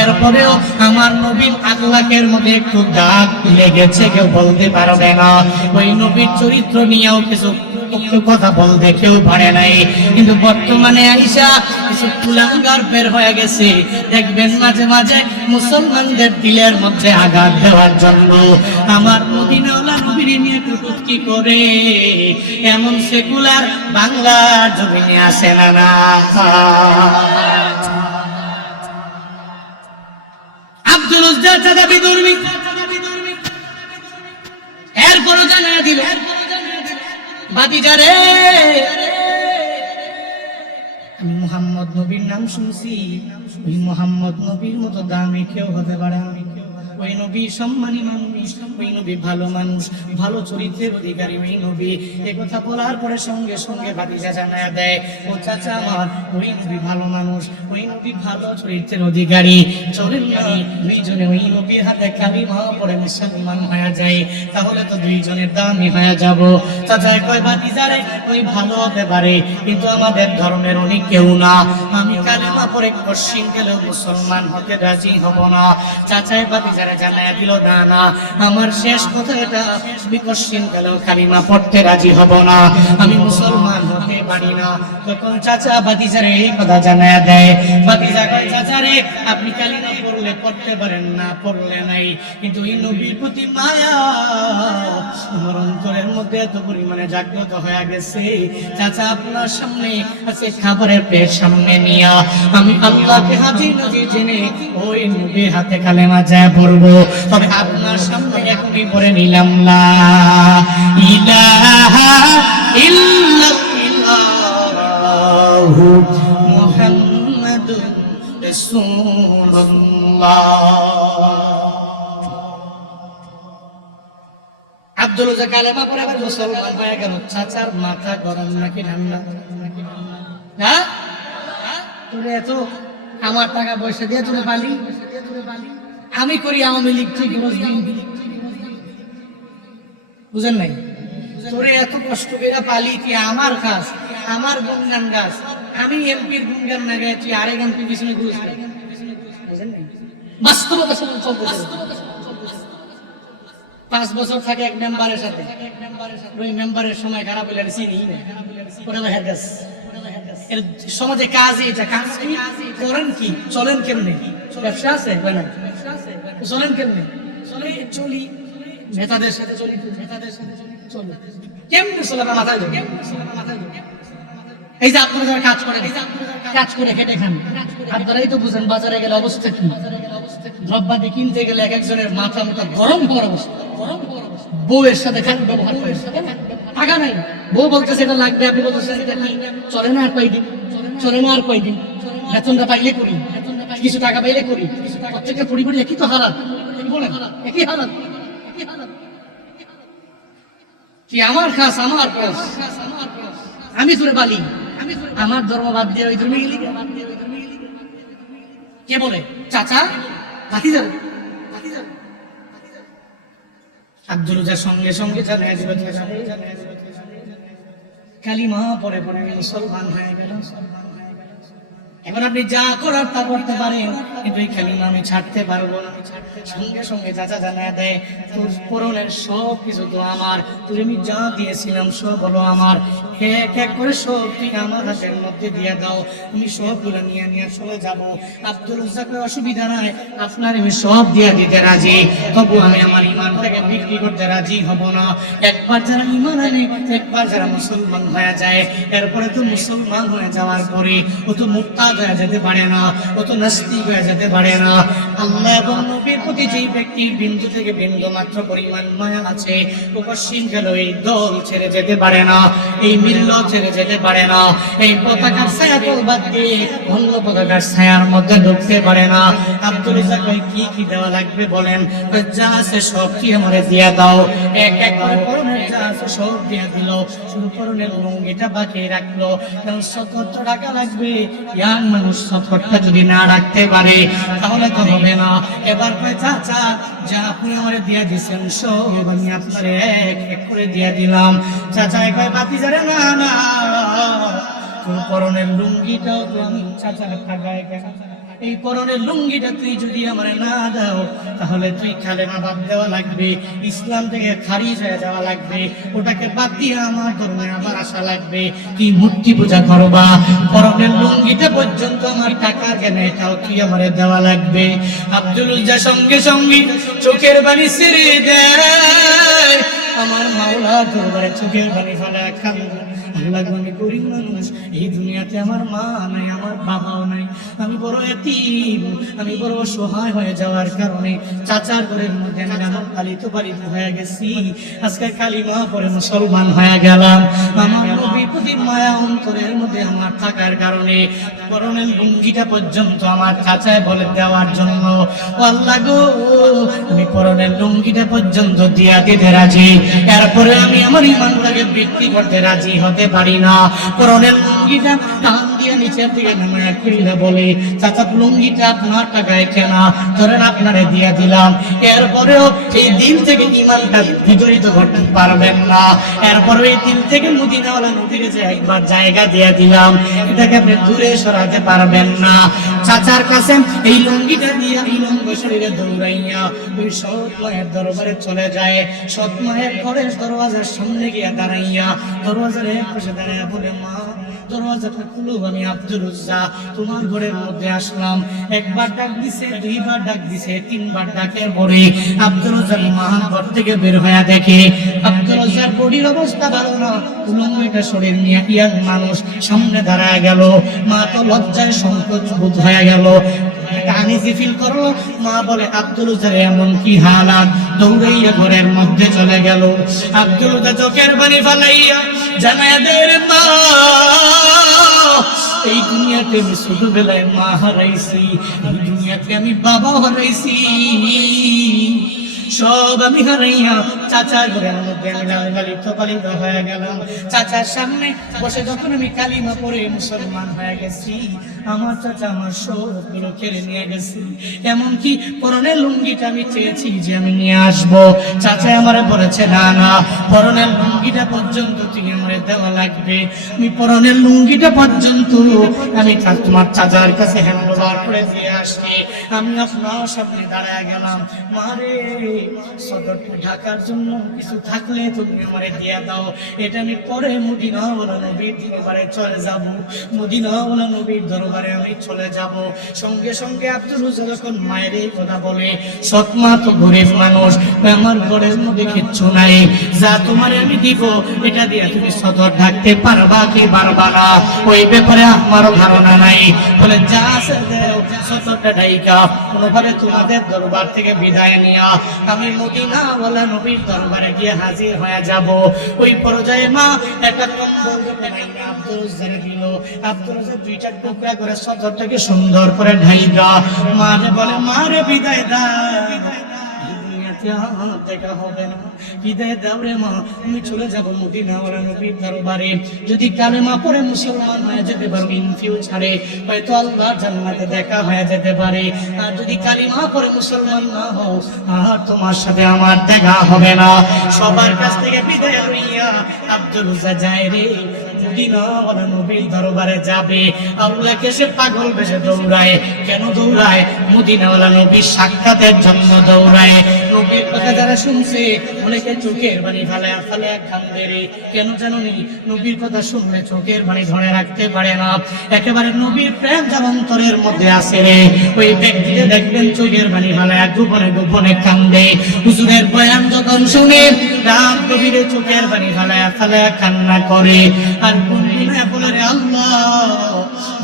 এরপরেও আমার নবীর আখলাকের মধ্যে একটু দাগ লেগেছে, কেউ বলতে পারবে না। ওই নবীর চরিত্র নিয়েও কিছু কথা বলতে কেউ পারে নাই, কিন্তু বর্তমানে আইসা কিছু কুলাঙ্গার বের হয়ে গেছে, দেখবেন মাঝে মাঝে মুসলমানদের দিলের মধ্যে আঘাত দেওয়ার জন্য আমার মদিনাওয়ালা নবীর নিয়ে কটূক্তি করে, এমন সেকুলার বাংলার জমিনে আসে না না। আব্দুল উজ্জার চাচা বিধর্মী, এরপরও জানায় দিল, ভাতিজারে আমি মুহাম্মদ নবীর নাম শুনছি, ওই মুহাম্মদ নবীর মতো দামি কেউ হতে পারে না। ওই নবী সম্মানী মানুষ, ওই নবী ভালো মানুষ, ভালো চরিত্রের অধিকারী ওই নবী। এই কথা বলার পরে সঙ্গে সঙ্গে ভাতিজা জানায় দেয়, ও চাচা আমার, ওই নবী ভালো মানুষ, ওই নবী ভালো চরিত্রের অধিকারী, চলেন না দুইজনে ওই নবীর হাতে কালিমা পড়ে মুসলমান হয়ে যায়, তাহলে তো দুইজনের দামি হয়ে যাব। চাচাই কয়, ভাতিজারে ওই ভালো হতে পারে, কিন্তু আমাদের ধর্মের উনি কেউ না, আমি কালিমা পড়ে পশ্চিম গেলেও মুসলমান হতে রাজি হব না। চাচাই ভাতিজা জানায় দিল, না না, আমার শেষ কথা এটা, বিকশিন গেলেও কালিমা পড়তে রাজি হব না, আমি মুসলমান হতে পারি না। তখন চাচা ভাতিজারে এই কথা জানায় দেয়, ভাতিজা কয়, চাচারে আপনি কালিমা পড়লে পড়তে পারেন না, পড়লে নাই, কিন্তু এই নবীর প্রতি মায়া আমার অন্তরের মধ্যে এত পরিমাণে জাগ্রত হয়ে গেছে, চাচা আপনার সামনে আছে খাবারের পেট সামনে নিয়া আমি আল্লাহকে হাজির নাজির জেনে ওই নবীর হাতে কালেমা যায় পড়ব, তবে আপনার সামনে এখনই পড়ে নিলাম, লা ইলাহা ইল্লাল্লাহু মুহাম্মাদুর রাসূলুল্লাহ। আব্দুল রাজ্জাক কালেমা পড়ে আবার মুসলমান হয়ে গেল। চাচার মাথা গরম নাকি ঠান্ডা? হ্যাঁ, তোরে এত আমার টাকা পয়সা দিয়ে তোরে পালি, আমি করি আওয়ামী লীগ, ঠিক বুঝেন নাই? তোরে এত কষ্ট করে পালি, তুই আমার কাজ, আমার গুণগান গাছ, আমি এমপির গুণগান না গাই, তুই আরেক এমপি পিছনে ঘুষ, বুঝেন নাই? বাস্তবতা চলতেছে। 5 বছর থাকে এক মেম্বারের সাথে, ওই মেম্বারের সময় খারাপ হইলে চিনি না, ওটা হের গাছ। এর সমাজে কাজই এটা, কাজ কি করেন, কি চলেন কেমনে, ব্যবসা আছে চলেন কেমনে, চলি নেতাদের সাথে, চলি নেতাদের সাথে চলি, কেমনে চলে মাথায় ধরে। এই যে আপনারা যারা কাজ করেন, কাজ করে খেটে খান, আপনারাই তো বুঝেন বাজারে গেলে অবস্থা কি, দ্রব্যাদি কিনতে গেলে এক একজনের মাথা মুথা গরম হওয়ার অবস্থা। বউয়ের সাথে খারাপ ব্যবহার করে, টাকা নাই, বউ বলতেছে এটা লাগবে, আপনি বলতেছেন এটা নাই, চলে না আর কয়দিন, চলে না আর কয়দিন, বেতনটা পাইলে করি, কিছু টাকা পাইলে করি, প্রত্যেকটা পরিবারে একই তো হারাত, একই হারাত। কি আমার খাস, আমার কাজ, আমি তোরে বালি, আমার ধর্ম বাদ দিয়ে ওই ধর্মে গেলি, কে বলে চাচা ভাতি যাবে। আব্দুল রাজ্জাক সঙ্গে সঙ্গে জানায় দিল, কালিমা পড়ে পড়ে মুসলমান হয়ে গেল। এখন আপনি যা করার তা করতে পারেন, কিন্তু এই কালিমা আমি ছাড়তে পারবো না। সঙ্গে সঙ্গে চাচা জানায় দেয়, তোর পরনের সব কিছু তো আমার, তুই আমি যা দিয়েছিলাম সব হলো আমার, এক এক করে সব তুই আমার হাতের মধ্যে দিয়ে দাও, আমি সবগুলো নিয়ে নিয়ে চলে যাব। আব্দুল রাজ্জাকের অসুবিধা নাই, আপনার আমি সব দিয়ে দিতে রাজি, তবু আমি আমার ইমানটাকে বিক্রি করতে রাজি হব না। একবার যারা ইমান আনে, একবার যারা মুসলমান হয়ে যায়, এরপরে তো মুসলমান হয়ে যাওয়ার পরে ও তো মুরতাদ হয়ে যেতে পারে না, ও তো নাস্তিক হয়ে যেতে পারে না। আল্লাহ এবং নবীর প্রতি যেই ব্যক্তির বিন্দু থেকে বিন্দু মাত্র পরিমাণ মায়া আছে, ও পশ্চিম গেল এই দল ছেড়ে যেতে পারে না, এই মিল্লাত ছেড়ে যেতে পারে না, এই পতাকার ছায়া তল বাদ দিয়ে অন্য পতাকার ছায়ার মধ্যে ঢুকতে পারে না। আব্দুল রাজ্জাক ভাই কি কি দেওয়া লাগবে বলেন? যা আছে সব কি আমারে দিয়ে দাও। এক এক করে পরনের যা আছে সব দিয়ে দিল, শুধু পরনের লুঙ্গিটা বাকি রাখলো। কারণ 70 টাকা লাগবে, ইয়াং মানুষ 70টা যদি না রাখতে পারে তাহলে তো হবে না। এবার কয় চাচা যা আপনি আমারে দিয়ে দিচ্ছেন সব আমি আপনারে এক এক করে দিয়ে দিলাম। চাচা কয় বাতিজারে না না, তোর পরনের লুঙ্গিটাও তো আমি চাচার টাকায় কেন, এই পরনের লুঙ্গিটা তুই যদি আমারে না দাও তাহলে তুই কালেমা বাদ দেওয়া লাগবে, ইসলাম থেকে খারিজ হয়ে যাওয়া লাগবে, ওটাকে বাদ দিয়ে আমার ধর্মে আবার আসা লাগবে। কি মূর্তি পূজা করবা, পরনের লুঙ্গিটা পর্যন্ত আমার টাকা কেন, এটাও কি আমারে দেওয়া লাগবে। আব্দুল রাজ্জাক সঙ্গে সঙ্গে চোখের পানি ছেড়ে দেয়, আমার মাওলা দরবারে চোখের পানি ফেলে কান্দে। আল্লাহ, আমি গরিব মানুষ, এই দুনিয়াতে আমার মা নাই, আমার বাবাও নাই, আমি বড় এতিম, আমি বড় অসহায় হয়ে যাওয়ার কারণে চাচার ঘরের মধ্যে আমি এমন পালিত হয়ে গেছি। আজকে কালিমা পড়ে মুসলমান হয়ে গেলাম। আমার নবীর প্রতি মায়া অন্তরের মধ্যে আমার থাকার কারণে পরনের লুঙ্গিটা পর্যন্ত আমার চাচায় বলে দেওয়ার জন্য, আল্লাহ গো আমি পরনের লুঙ্গিটা পর্যন্ত দিয়া দিতে রাজি, এরপরে আমি আমার ইমানটাকে বিক্রি করতে রাজি হতে পারি না। পরনের লুঙ্গিটা টান দিয়ে নিচের দিকে নামায় খুলে বলে, চাচা লুঙ্গিটা আপনার টাকায় কেনা, ধরেন আপনারে দিয়ে দিলাম। এরপরেও এই দিল থেকে ইমানটা বিজড়িত করতে পারবেন না, এরপরে এই দিল থেকে মদিনাওয়ালা নবীকে যে একবার জায়গা দিয়ে দিলাম, এটাকে আপনি দূরে সরাতে পারবেন না। চাচার কাছে এই লুঙ্গিটা দিয়ে এই লঙ্গ শরীরে দৌড়াইয়া ওই সৎ মায়ের দরবারে চলে যায়। সৎ মায়ের ঘরের দরওয়াজার সামনে গিয়ে দাঁড়াইয়া দরওয়াজার এক পাশে দাঁড়াইয়া বলে, মা দরওয়াজাটা খুলো, আমি আব্দুল রাজ্জাক তোমার ঘরের মধ্যে আসলাম। একবার ডাক দিছে, দুইবার ডাক দিছে, তিনবার ডাকের পরে আব্দুল রাজ্জাক মা ঘর থেকে বের হয়ে দেখে আব্দুল রাজ্জাক বডির অবস্থা ভালো না, উলঙ্গটা শরীর নিয়ে ইয়াং মানুষ সামনে দাঁড়ায় গেল। মা তো লজ্জায় সংকোচ বোধ হয়ে গেল, আনিজি ফিল করলো। মা বলে, আব্দুল রাজ্জাক এমন কি হালাত, দৌড়াইয়া ঘরের মধ্যে চলে গেল। আব্দুল রাজ্জাক চোখের পানি ফেলাইয়া জানায় দেয়, মা এই দুনিয়াতে আমি ছোটবেলায় মা হারাইছি, এই দুনিয়াতে আমি বাবা হারাইছি, সব আমি হারাইয়া চাচার ঘরের মধ্যে আমি লালিত পালিত হয়ে গেলাম। চাচার সামনে বসে যখন আমি কালিমা পড়ে মুসলমান হয়ে গেছি, আমার চাচা আমার সবগুলো কেড়ে নিয়ে গেছে। এমনকি পরনের লুঙ্গিটা আমি চেয়েছি যে আমি নিয়ে আসবো, চাচা আমারে বলেছে না না, পরনের লুঙ্গিটা পর্যন্ত তুমি আমারে দেওয়া লাগবে। আমি পরনের লুঙ্গিটা পর্যন্ত আমি তোমার চাচার কাছে হ্যান্ডওভার করে দিয়ে আসছি। আমি আপনার সামনে দাঁড়ায় গেলাম, মারে সদরটা ঢাকার জন্য কিছু থাকলে তুমি আমারে দিয়ে দাও, এটা আমি পরে মদিনাওয়ালা নবীর দরবারে চলে যাব, মদিনাওয়ালা নবীর দরবারে আমি চলে যাব। সঙ্গে সঙ্গে আব্দুল রাজ্জাক যখন মায়ের এই কথা বলে, সৎ মা তো গরিব মানুষ, আমার ঘরের মধ্যে কিচ্ছু নাই, যা তোমারে আমি দিব এটা দিয়ে তুমি সদর ঢাকতে পারবা কি পারবা না ওই ব্যাপারে আমারও ধারণা নাই। বলে যা আছে দাও, সদরটা ঢাইকা কোনোভাবে তোমাদের দরবার থেকে বিদায় নিয়া আমি মদিনাওয়ালা নবীর দরবারে গিয়ে হাজির হয়ে যাব। ওই পর্যায়ে মা একটা কম্বল আব্দুল রাজ্জাক দিল। আব্দুল রাজ্জাক দুইটা টুকরা করে সদরটাকে সুন্দর করে ঢাইকা মারে বলে, মারে বিদায় দাও, দেখা হবে না, বিদায় দাও রে মা, আমি চলে যাব মদিনাওয়ালা নবীর দরবারে। যদি কালেমা পড়ে মুসলমান হয়ে যেতে পারো ইন ফিউচারে, হয়তো আল্লাহর জান্নাতে দেখা হয়ে যেতে পারে। আর যদি কালেমা পড়ে মুসলমান না হও, আর তোমার সাথে আমার দেখা হবে না। সবার কাছ থেকে বিদায় হইয়া আব্দুল রাজ্জাক যায় রে, মদিনাওয়ালা নবীর দরবারে যাবে, আল্লাহকে সে পাগল বেশে দৌড়ায়। কেন দৌড়ায়? মদিনাওয়ালা নবীর সাক্ষাতের জন্য দৌড়ায়। নবীর কথা যারা শুনছে অনেকে চোখের পানি ফালায়া ফালায়া কান্দে রে। কেন জানোনি? নবীর কথা শুনলে চোখের পানি ধরে রাখতে পারে না। একেবারে নবীর প্রেম যার অন্তরের মধ্যে আছে রে, ওই ব্যক্তিকে দেখবেন চোখের পানি ফালায়া গোপনে গোপনে কান্দে। হুজুরের বয়ান যখন শুনে রাত গভীরে চোখের পানি ফালায়া ফালায়া কান্না করে আর গুনগুনে বলে, রে আল্লাহ,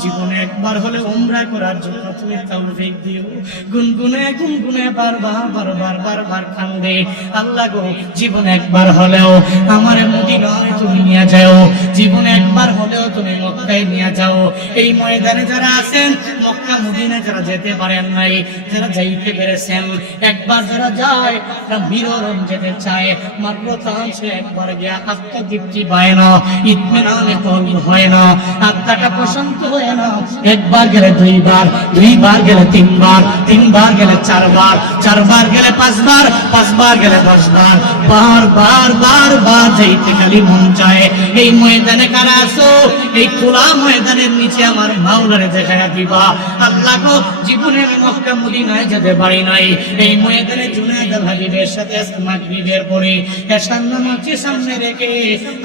জীবনে একবার হলে উমরা করার জন্য তুমি তৌফিক দিও। গুনগুনে গুনগুনে বারবার বারবার বারবার কান্দে, আল্লাহ গো, জীবনে একবার হলেও আমার মদিনায় তুমি নিয়ে যাও, জীবনে একবার হলেও তুমি মক্কায় নিয়ে যাও। এই ময়দানে যারা আছেন, মক্কা মদিনায় যারা যেতে পারেন নাই, যারা যাইতে পেরেছেন, একবার যারা যায় তারা বিররণ যেতে চায়, মাত্র তান সে একবার গিয়া আত্মতৃপ্তি পায় না, ইতমিনানে কবুল হয় না, আত্মাটা প্রশান্ত হয় না। একবার গেলে দুইবার, দুইবার গেলে তিনবার, তিনবার গেলে চারবার, চারবার গেলে পাঁচবার, পাঁচবার গেলে 10 বার, বারবার বারবার যাইতে খালি মন চায়। এই ময়দানে কারা আছো? এই খোলা ময়দানের নিচে আমার মাওলারে দেখায়া দিবা। আল্লাহ গো, জীবনে আমি মক্কা মদিনায় যেতে পারি নাই। এই ময়দানে জুনায়েদ আল হাবিবের সাথে মাগরিবের পরে এশার নামাজকে সামনে রেখে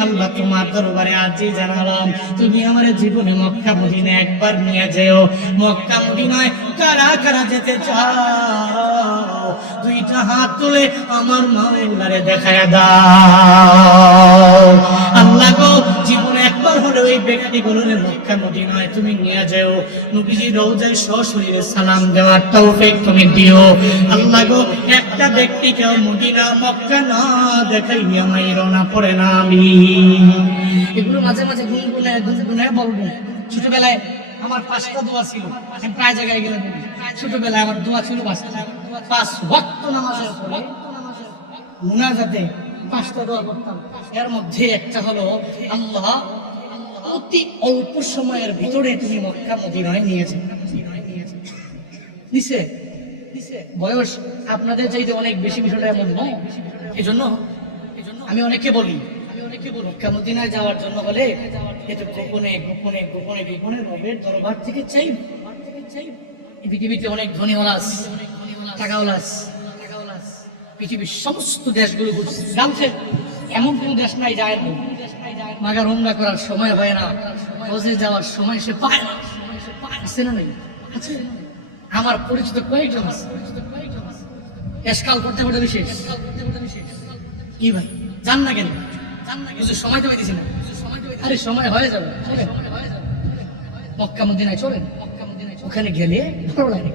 আল্লাহ তোমার দরবারে আজই জানালাম, তুমি আমার জীবনে মক্কা মদিনায় একবার নিয়ে যেও। মক্কা মদিনায় কারা কারা যেতে চাও? দুইটা হাত তুলে আমার মাওলারে দেখায়া দাও। আল্লাহ গো, জীবনে একবার হলে ওই ব্যক্তিগুলোরে মক্কা মদিনায় তুমি নিয়ে যাও। নবীজি রওজায় সশরীরে সালাম দেওয়ার তৌফিক তুমি দিও। আল্লাহ গো, একটা ব্যক্তিকেও মদিনা মক্কা না দেখাইয়া মাইরো না, পড়ে না আমি। এগুলো মাঝে মাঝে গুনগুনে গুনগুনে বলবো। ছোটবেলায় আমার 5টা দোয়া ছিল, আমি প্রায় জায়গায় গেলে বলি। ছোটবেলায় আমার দোয়া ছিল 5 ওয়াক্ত নামাজের পরে মুনাজাতে 5টা দোয়া করতাম। এর মধ্যে একটা হলো, আল্লাহ, অতি অল্প সময়ের ভিতরে তুমি মক্কা মদিনায় নিয়েছে। নিছে বয়স আপনাদের চাইতে অনেক বেশি, বিষয়টা এমন নয়। এজন্য আমি অনেককে বলি, মক্কা মদিনায় যাওয়ার জন্য হলে একটু গোপনে গোপনে গোপনে গোপনে রবের দরবার থেকে চাই। পৃথিবীতে অনেক ধনীওয়ালা, টাকাওয়ালা, পৃথিবীর সমস্ত দেশগুলো জানছে, এমন কোন দেশ নাই যায় না, মাগার উমরা করার সময় হয় না, হজে যাওয়ার সময় সে পায় না। আছে না? নেই? আছে। আমার পরিচিত কয়েকজন আছে, এসকাল করতে করতে বিশেষ। কি ভাই জান না কেন? সময় তো পাইতেছি না। আরে সময় হয়ে যাবে, মক্কা মদিনায় চলেন। ওখানে গেলে ভালো লাগে,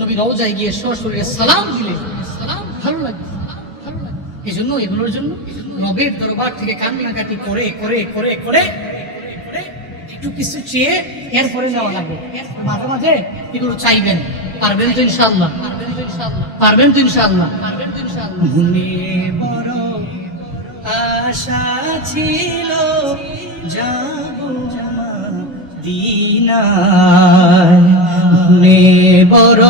নবী রওজায় গিয়ে সশরীরে সালাম দিলে ভালো লাগে। এই জন্য এগুলোর জন্য নবীর দরবার থেকে কান্নাকাটি করে করে করে করে একটু কিছু চেয়ে এরপরে যাওয়া লাগবে। মাঝে মাঝে এগুলো চাইবেন, পারবেন তো ইনশাআল্লাহ? পারবেন তো ইনশাআল্লাহ? মনে বড় আশা ছিল যাব মদিনায়, মনে বড়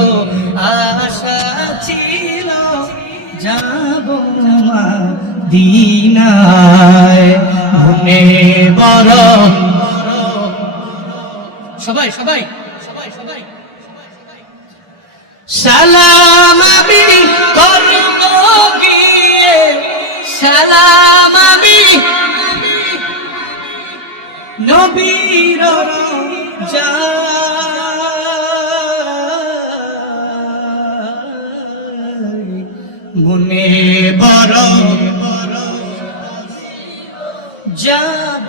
আশা ছিল যাব মদিনায়, মনে বড়। সবাই সবাই সবাই সবাই সালাম আমি করব গিয়ে, সালাম আমি নবীর রওজায়, মনে বড় যাব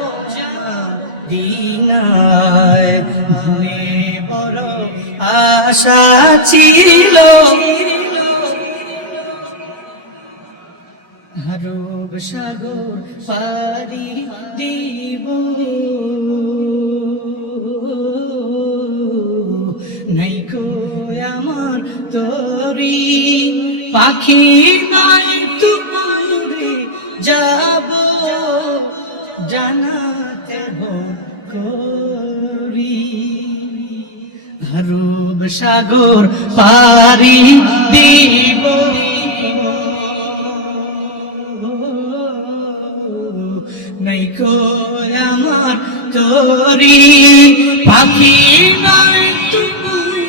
মদিনায়, মনে বড় আশা ছিল আরব সাগর পাড়ি দিব, নাইকো আমার তরি পাখি নাই তুমরে যাব জানাতে করি, আরব সাগর পাড়ি দিব, নাইকো আমার করি পাখি নয় তুমি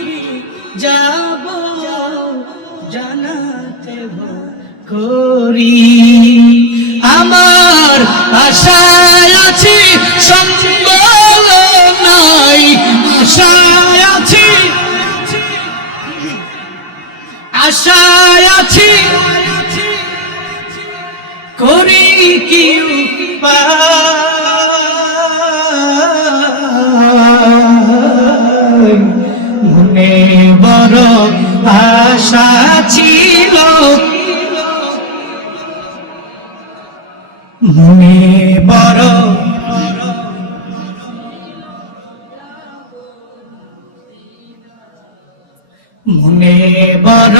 যাব জানাতে করি আমার আশায় আছি সম্বল নাই আশায় আছি আশায় আছি করি কি উপায় মনে বড় আশা ছিল মনে বড় মনে বড়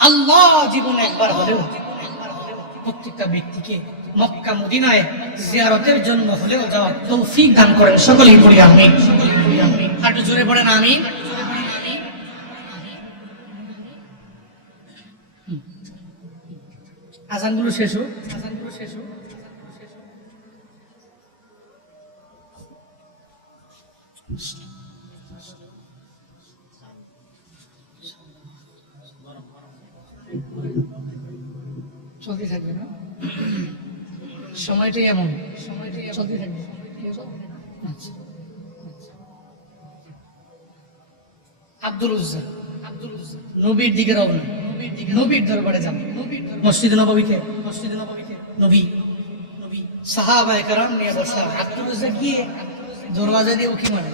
আল্লাহ জীবনে একবার হলেও প্রত্যেকটা ব্যক্তিকে মক্কা মদিনায় জিয়ারতের জন্য হলেও যাওয়ার তৌফিক দান করেন সকলেই পড়ি আমিন একটু জোরে পড়েন আমিন আজানগুলো শেষ হোক চলতে থাকবে না সময়টাই এমন চলতে থাকবে আব্দুল উজ্জা নবীর দিকে রওনা নবীর দরবারে যান মসজিদে নববীতে নবী সাহাবায়ে কেরাম নিয়ে বসা আব্দুল উজ্জা গিয়ে দরওয়াজা দিয়ে উকি মারে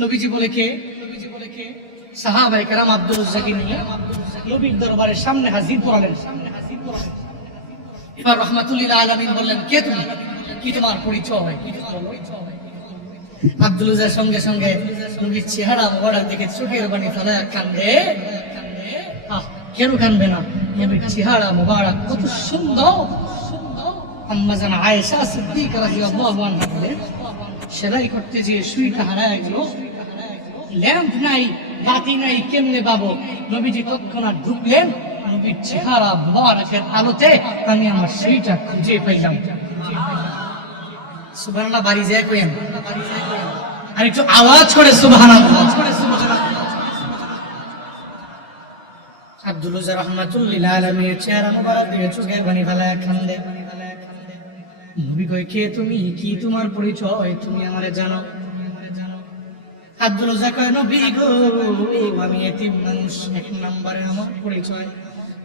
নবীজি বলে কে সাহাবায়ে কেরাম আব্দুল উজ্জাকে নিয়ে নবীর দরবারের সামনে হাজির করালেন এবার রহমাতুল্লিল আলামিন বললেন কে তুমি কি তোমার পরিচয় আব্দুল উজ্জার সঙ্গে সঙ্গে নবীর চেহারা মোবারক দেখে চোখের পানি ফেলায় কান্দে কেন কানবে না নবীর চেহারা মোবারক কত সুন্দর আম্মা জান আয়েশা সিদ্দিকা রাদিয়াল্লাহু আনহা বলেন সেলাই করতে যে সুইটা হারায় গেল ল্যাম্প নাই বাতি নাই কেমনে পাবো নবীজি তৎক্ষণাৎ ঢুকলেন নবীর চেহারা মোবারকের আলোতে আমি আমার সুইটা খুঁজে পেলাম সুবহানাল্লাহ বাড়ি যায় কইেন আর একটু আওয়াজ করে সুবহানাল্লাহ আব্দুল উজ্জা রাহমাতুল্লিল আলামিনের চেহারা মোবারক দিয়ে চোখের পানি ফেলায় কান্দে নবী কয় কে তুমি কি তোমার পরিচয় তুমি আমারে জানো আব্দুল উজ্জা কয় নবী গো আমি এতিম মানুষ এক নম্বরে আমার পরিচয়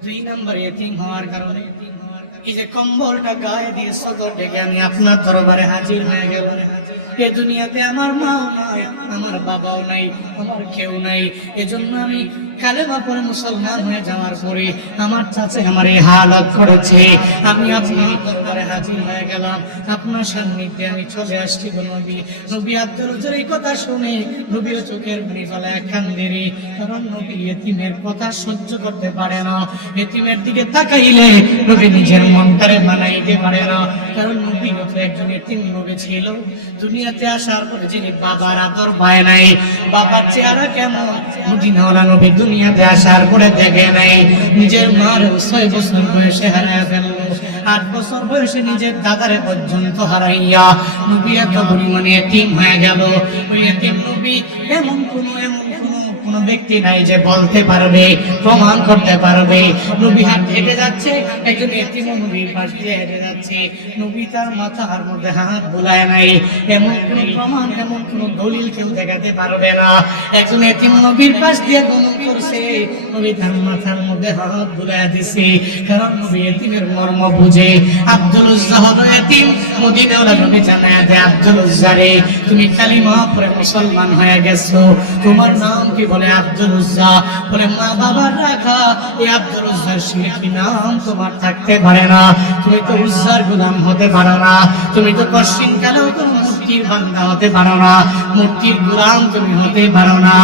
দুই নম্বরে এতিম হওয়ার কারণে এই যে কম্বলটা গায়ে দিয়ে সদর ডেকে আমি আপনার দরবারে হাজির হয়ে গেল এ দুনিয়াতে আমার মাও নাই আমার বাবাও নাই আমার কেউ নাই এজন্য আমি কালেমা পড়ে মুসলমান হয়ে যাওয়ার পরে আমার চাচা আমার এই হালাত করেছে আমি আপনার দরবারে হাজির হয়ে গেলাম আপনার সান্নিধ্যে আমি চলে আসছি নবী নবী আব্দুল উজ্জার এই কথা শুনে নবীর চোখের পানি ফেলায় কান্দেরে কারণ নবী এতিমের কথা সহ্য করতে পারে না এতিমের দিকে তাকাইলে নবী নিজের মনটারে বানাইতে পারে না কারণ নবী তো একজন এতিম নবী ছিল দুনিয়াতে আসার পরে যিনি বাবার আদর পায় নাই বাবার চেহারা কেমন মদিনাওয়ালা নবী দুনিয়াতে আসার পরে দেখে নাই নিজের মার 6 বছর বয়সে হারিয়ে ফেলল 8 বছর বয়সে নিজের দাদারে পর্যন্ত হারাইয়া নবী এত পরিমাণে এতিম হয়ে গেল ওই এতিম নবী এমন কোন ব্যক্তি নাই যে বলতে পারবে প্রমাণ করতে পারবে নবী হাত হেঁটে যাচ্ছে একজন এতিম নবীর পাশ দিয়ে হেঁটে যাচ্ছে নবী তার মাথার মধ্যে হাত বুলায় নাই এমন কোন প্রমাণ এমন কোন দলিল কেউ দেখাতে পারবে না একজন এতিম নবীর পাশ দিয়ে গমন করছে নবী তার মাথার মধ্যে হাত বুলায় দিছে কারণ নবী এতিমের মর্ম বুঝে আব্দুল উজ্জা হলো এতিম মদিনাওয়ালা নবী জানায় দেয় আব্দুল উজ্জা রে তুমি কালিমা পড়ে মুসলমান হয়ে গেছো তোমার নাম কি বলে আব্দুল উজ্জা বলে মা বাবার রাখা এই আব্দুল উজ্জার শিরকি নাম তোমার থাকতে পারে না তুমি তো উজ্জার গোলাম হতে পারো না তুমি তো পশ্চিম কালেও কোনো মূর্তির বান্দা হতে পারো না মূর্তির গোলাম তুমি হতে পারো না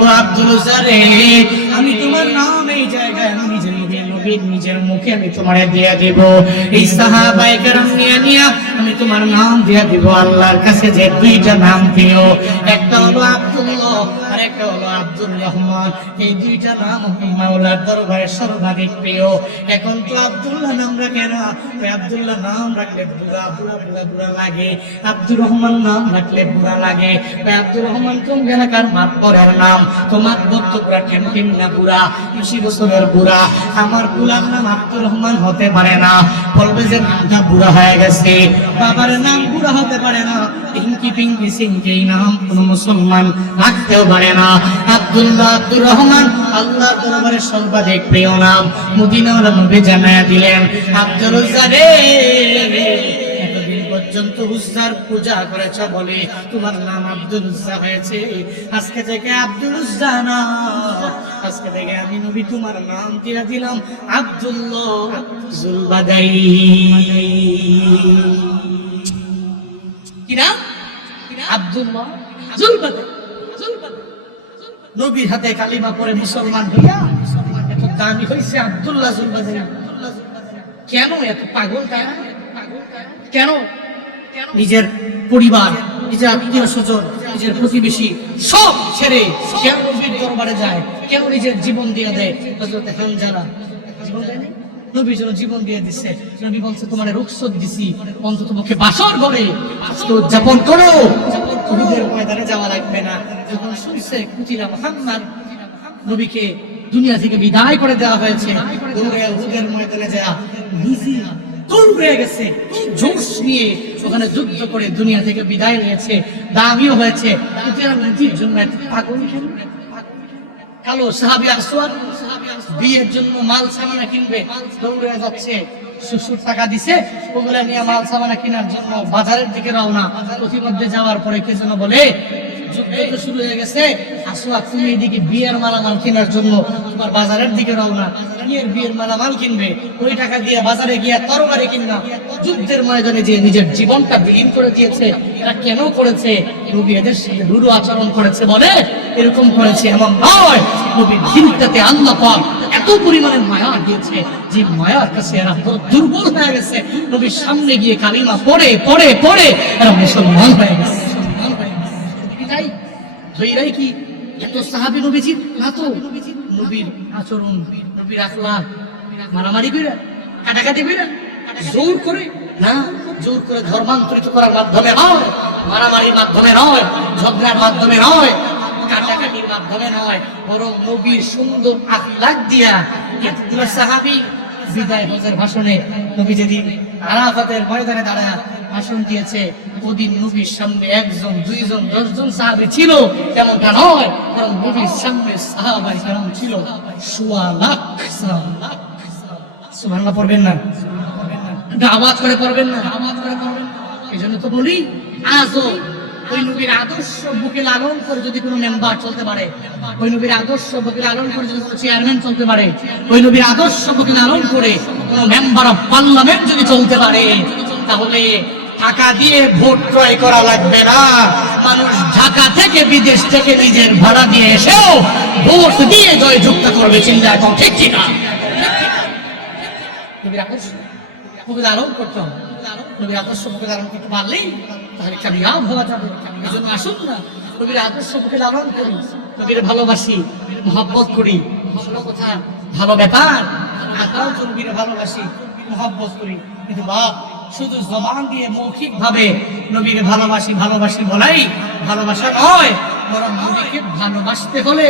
ও আব্দুল উজ্জা রে আমি তোমার নাম এই জায়গায় আমি নিজের মুখে আমি তোমারে দিয়ে দেব এই সাহাবায়ে কেরাম নিয়ে আমি তোমার নাম দিয়ে দেব আল্লাহর কাছে যে দুইটা নাম দিও একটা হলো আব্দুল্লাহ আর আরেকটা হলো আব্দুর রহমান। এই দুইটা নাম মাওলার দরবারে সর্বাধিক প্রিয়। এখন তো আব্দুল্লাহ নাম রাখে না, ওই আব্দুল্লাহ নাম রাখলে বুড়া বুড়া বুড়া বুড়া লাগে, আব্দুর রহমান নাম রাখলে বুড়া লাগে। ওই আব্দুর রহমান কোন এলাকার মাতবরের নাম? তোমার বক্তব্যরা কেমন না বুড়া, 80 বছরের বুড়া। আমার বুড়ার নাম আব্দুর রহমান হতে পারে না, বলবে যে নামটা বুড়া হয়ে গেছে। বাবার নাম বুড়া হতে পারে না, পিঙ্কি পিঙ্কি সিংকে নাম কোন মুসলমান রাখতেও পারে না। আব্দুল্লাহ আব্দুর রহমান আল্লাহর দরবারে সর্বাধিক প্রিয় নাম। মদিনার নবী জানায়া দিলেন, আব্দুল উজ্জা রে, এতদিন পর্যন্ত উজ্জার পূজা করেছ বলে তোমার নাম আব্দুল উজ্জা হয়েছে। আজকে থেকে আব্দুল উজ্জা না, আজকে থেকে আমি নবী তোমার নাম দিয়ে দিলাম আব্দুল্লাহ জুলবাদাই। কি নাম? আব্দুল্লাহ জুলবাদাই। নবীর হাতে কালিমা পড়ে মুসলমান হইয়া এত দামি হয়েছে আব্দুল্লাহ জুলবাদাই। কেন এত পাগল তারা? কেন নিজের পরিবার, নিজের আত্মীয় স্বজন, নিজের প্রতিবেশী সব ছেড়ে কেন নবীর দরবারে যায়? কেন নিজের জীবন দিয়ে দেয়? হযরত হামজা জীবন দেয় না, নবীর জন্য জীবন দিয়ে দিচ্ছে। নবী বলছে তোমার রুখসত দিছি, অন্তত পক্ষে বাসর ঘরে উদযাপন করো, উহুদের ময়দানে যাওয়া লাগবে না। যখন শুনছে কুতিলা মুহাম্মদ, নবীকে দুনিয়া থেকে বিদায় করে দেওয়া হয়েছে, উহুদের ময়দানে যাওয়া নিজে দৌড়ে গেছে, জোশ নিয়ে ওখানে যুদ্ধ করে দুনিয়া থেকে বিদায় নিয়েছে, দামিও হয়েছে। নবীর জন্য এত পাগল কেন? কালো সাহাবী আসওয়াদ বিয়ের জন্য মাল সামানা কিনবে, দৌড়ে যাচ্ছে, শ্বশুর টাকা দিছে, ওগুলা নিয়ে মাল সামানা কেনার জন্য বাজারের দিকে রওনা। প্রতিমধ্যে যাওয়ার পরে কে যেন বলে, যুদ্ধ তো শুরু হয়ে গেছে, আসওয়াদ তুমি এদিকে বিয়ের মালামাল কেনার জন্য তোমার বাজারের দিকে রওনা। বিয়ের মালামাল কিনবে, ওই টাকা দিয়ে বাজারে গিয়ে তরবারি কিনবা। যুদ্ধের ময়দানে যে নিজের জীবনটা বিলীন করে দিয়েছে, এরা কেন করেছে? নবী এদের সাথে রূঢ় আচরণ করেছে বলে এরকম করেছে, এমন নয়। নবীর দিনটাতে আল্লাহ পাক এত পরিমাণে মায়া দিয়েছে, যে মায়ার কাছে এরা দুর্বল হয়ে গেছে। নবীর সামনে গিয়ে কালিমা পড়ে পড়ে পড়ে এরা মুসলমান হয়ে গেছে। ধৈরাই কি এত সাহাবী নবীজির না তো নবীর আচরণ, নবীর আখলাক মারামারি করে, কাটাকাটি করে, জোর করে না, জোর করে ধর্মান্তরিত করার মাধ্যমে নয়, মারামারির মাধ্যমে নয়, ঝগড়ার মাধ্যমে নয়, কাটাকাটির মাধ্যমে নয়, বরং নবীর সুন্দর আখলাক দিয়া। এতগুলো সাহাবী বিদায় হজের ভাষণে নবী যেদিন আরাফাতের ময়দানে দাঁড়ায় ভাষণ দিয়েছে, ওদিন নবীর সামনে 1 জন 2 জন 10 জন সাহাবী ছিল এমনটা নয়, কারণ নবীর সামনে সাহাবায়ে কেরাম ছিল 1.25 লাখ সাহাবা। সুবহানাল্লাহ পড়বেন না? আওয়াজ করে পড়বেন না? এই জন্য তো বলি, আজও ওই নবীর আদর্শ বুকে লালন করে যদি কোনো মেম্বার চলতে পারে, ওই নবীর আদর্শ বুকে লালন করে যদি কোনো চেয়ারম্যান চলতে পারে, ওই নবীর আদর্শ বুকে লালন করে কোনো মেম্বার অফ পার্লামেন্ট যদি চলতে পারে, তাহলে টাকা দিয়ে ভোট ক্রয় করা লাগবে না। মানুষ ঢাকা থেকে, বিদেশ থেকে নিজের ভাড়া দিয়ে এসেও ভোট দিয়ে জয়যুক্ত করবে। চিন্তা এখন ঠিক কিনা? নবীর আদর্শ বুকে লালন করতে হবে। নবীর আদর্শ বুকে লালন করতে পারলেই তাহলে কামিয়াব হওয়া যাবে। এই জন্য আসুন না, নবীর আদর্শ বুকে লালন করি, নবীর ভালোবাসি, মহব্বত করি। ভালো কথা, ভালো ব্যাপার, আমরাও তো নবীর ভালোবাসি, মহব্বত করি, কিন্তু বাপ শুধু জবান দিয়ে মৌখিক ভাবে নবীর ভালোবাসি ভালোবাসি বলাই ভালোবাসা নয়, বরং নবীকে ভালোবাসতে হলে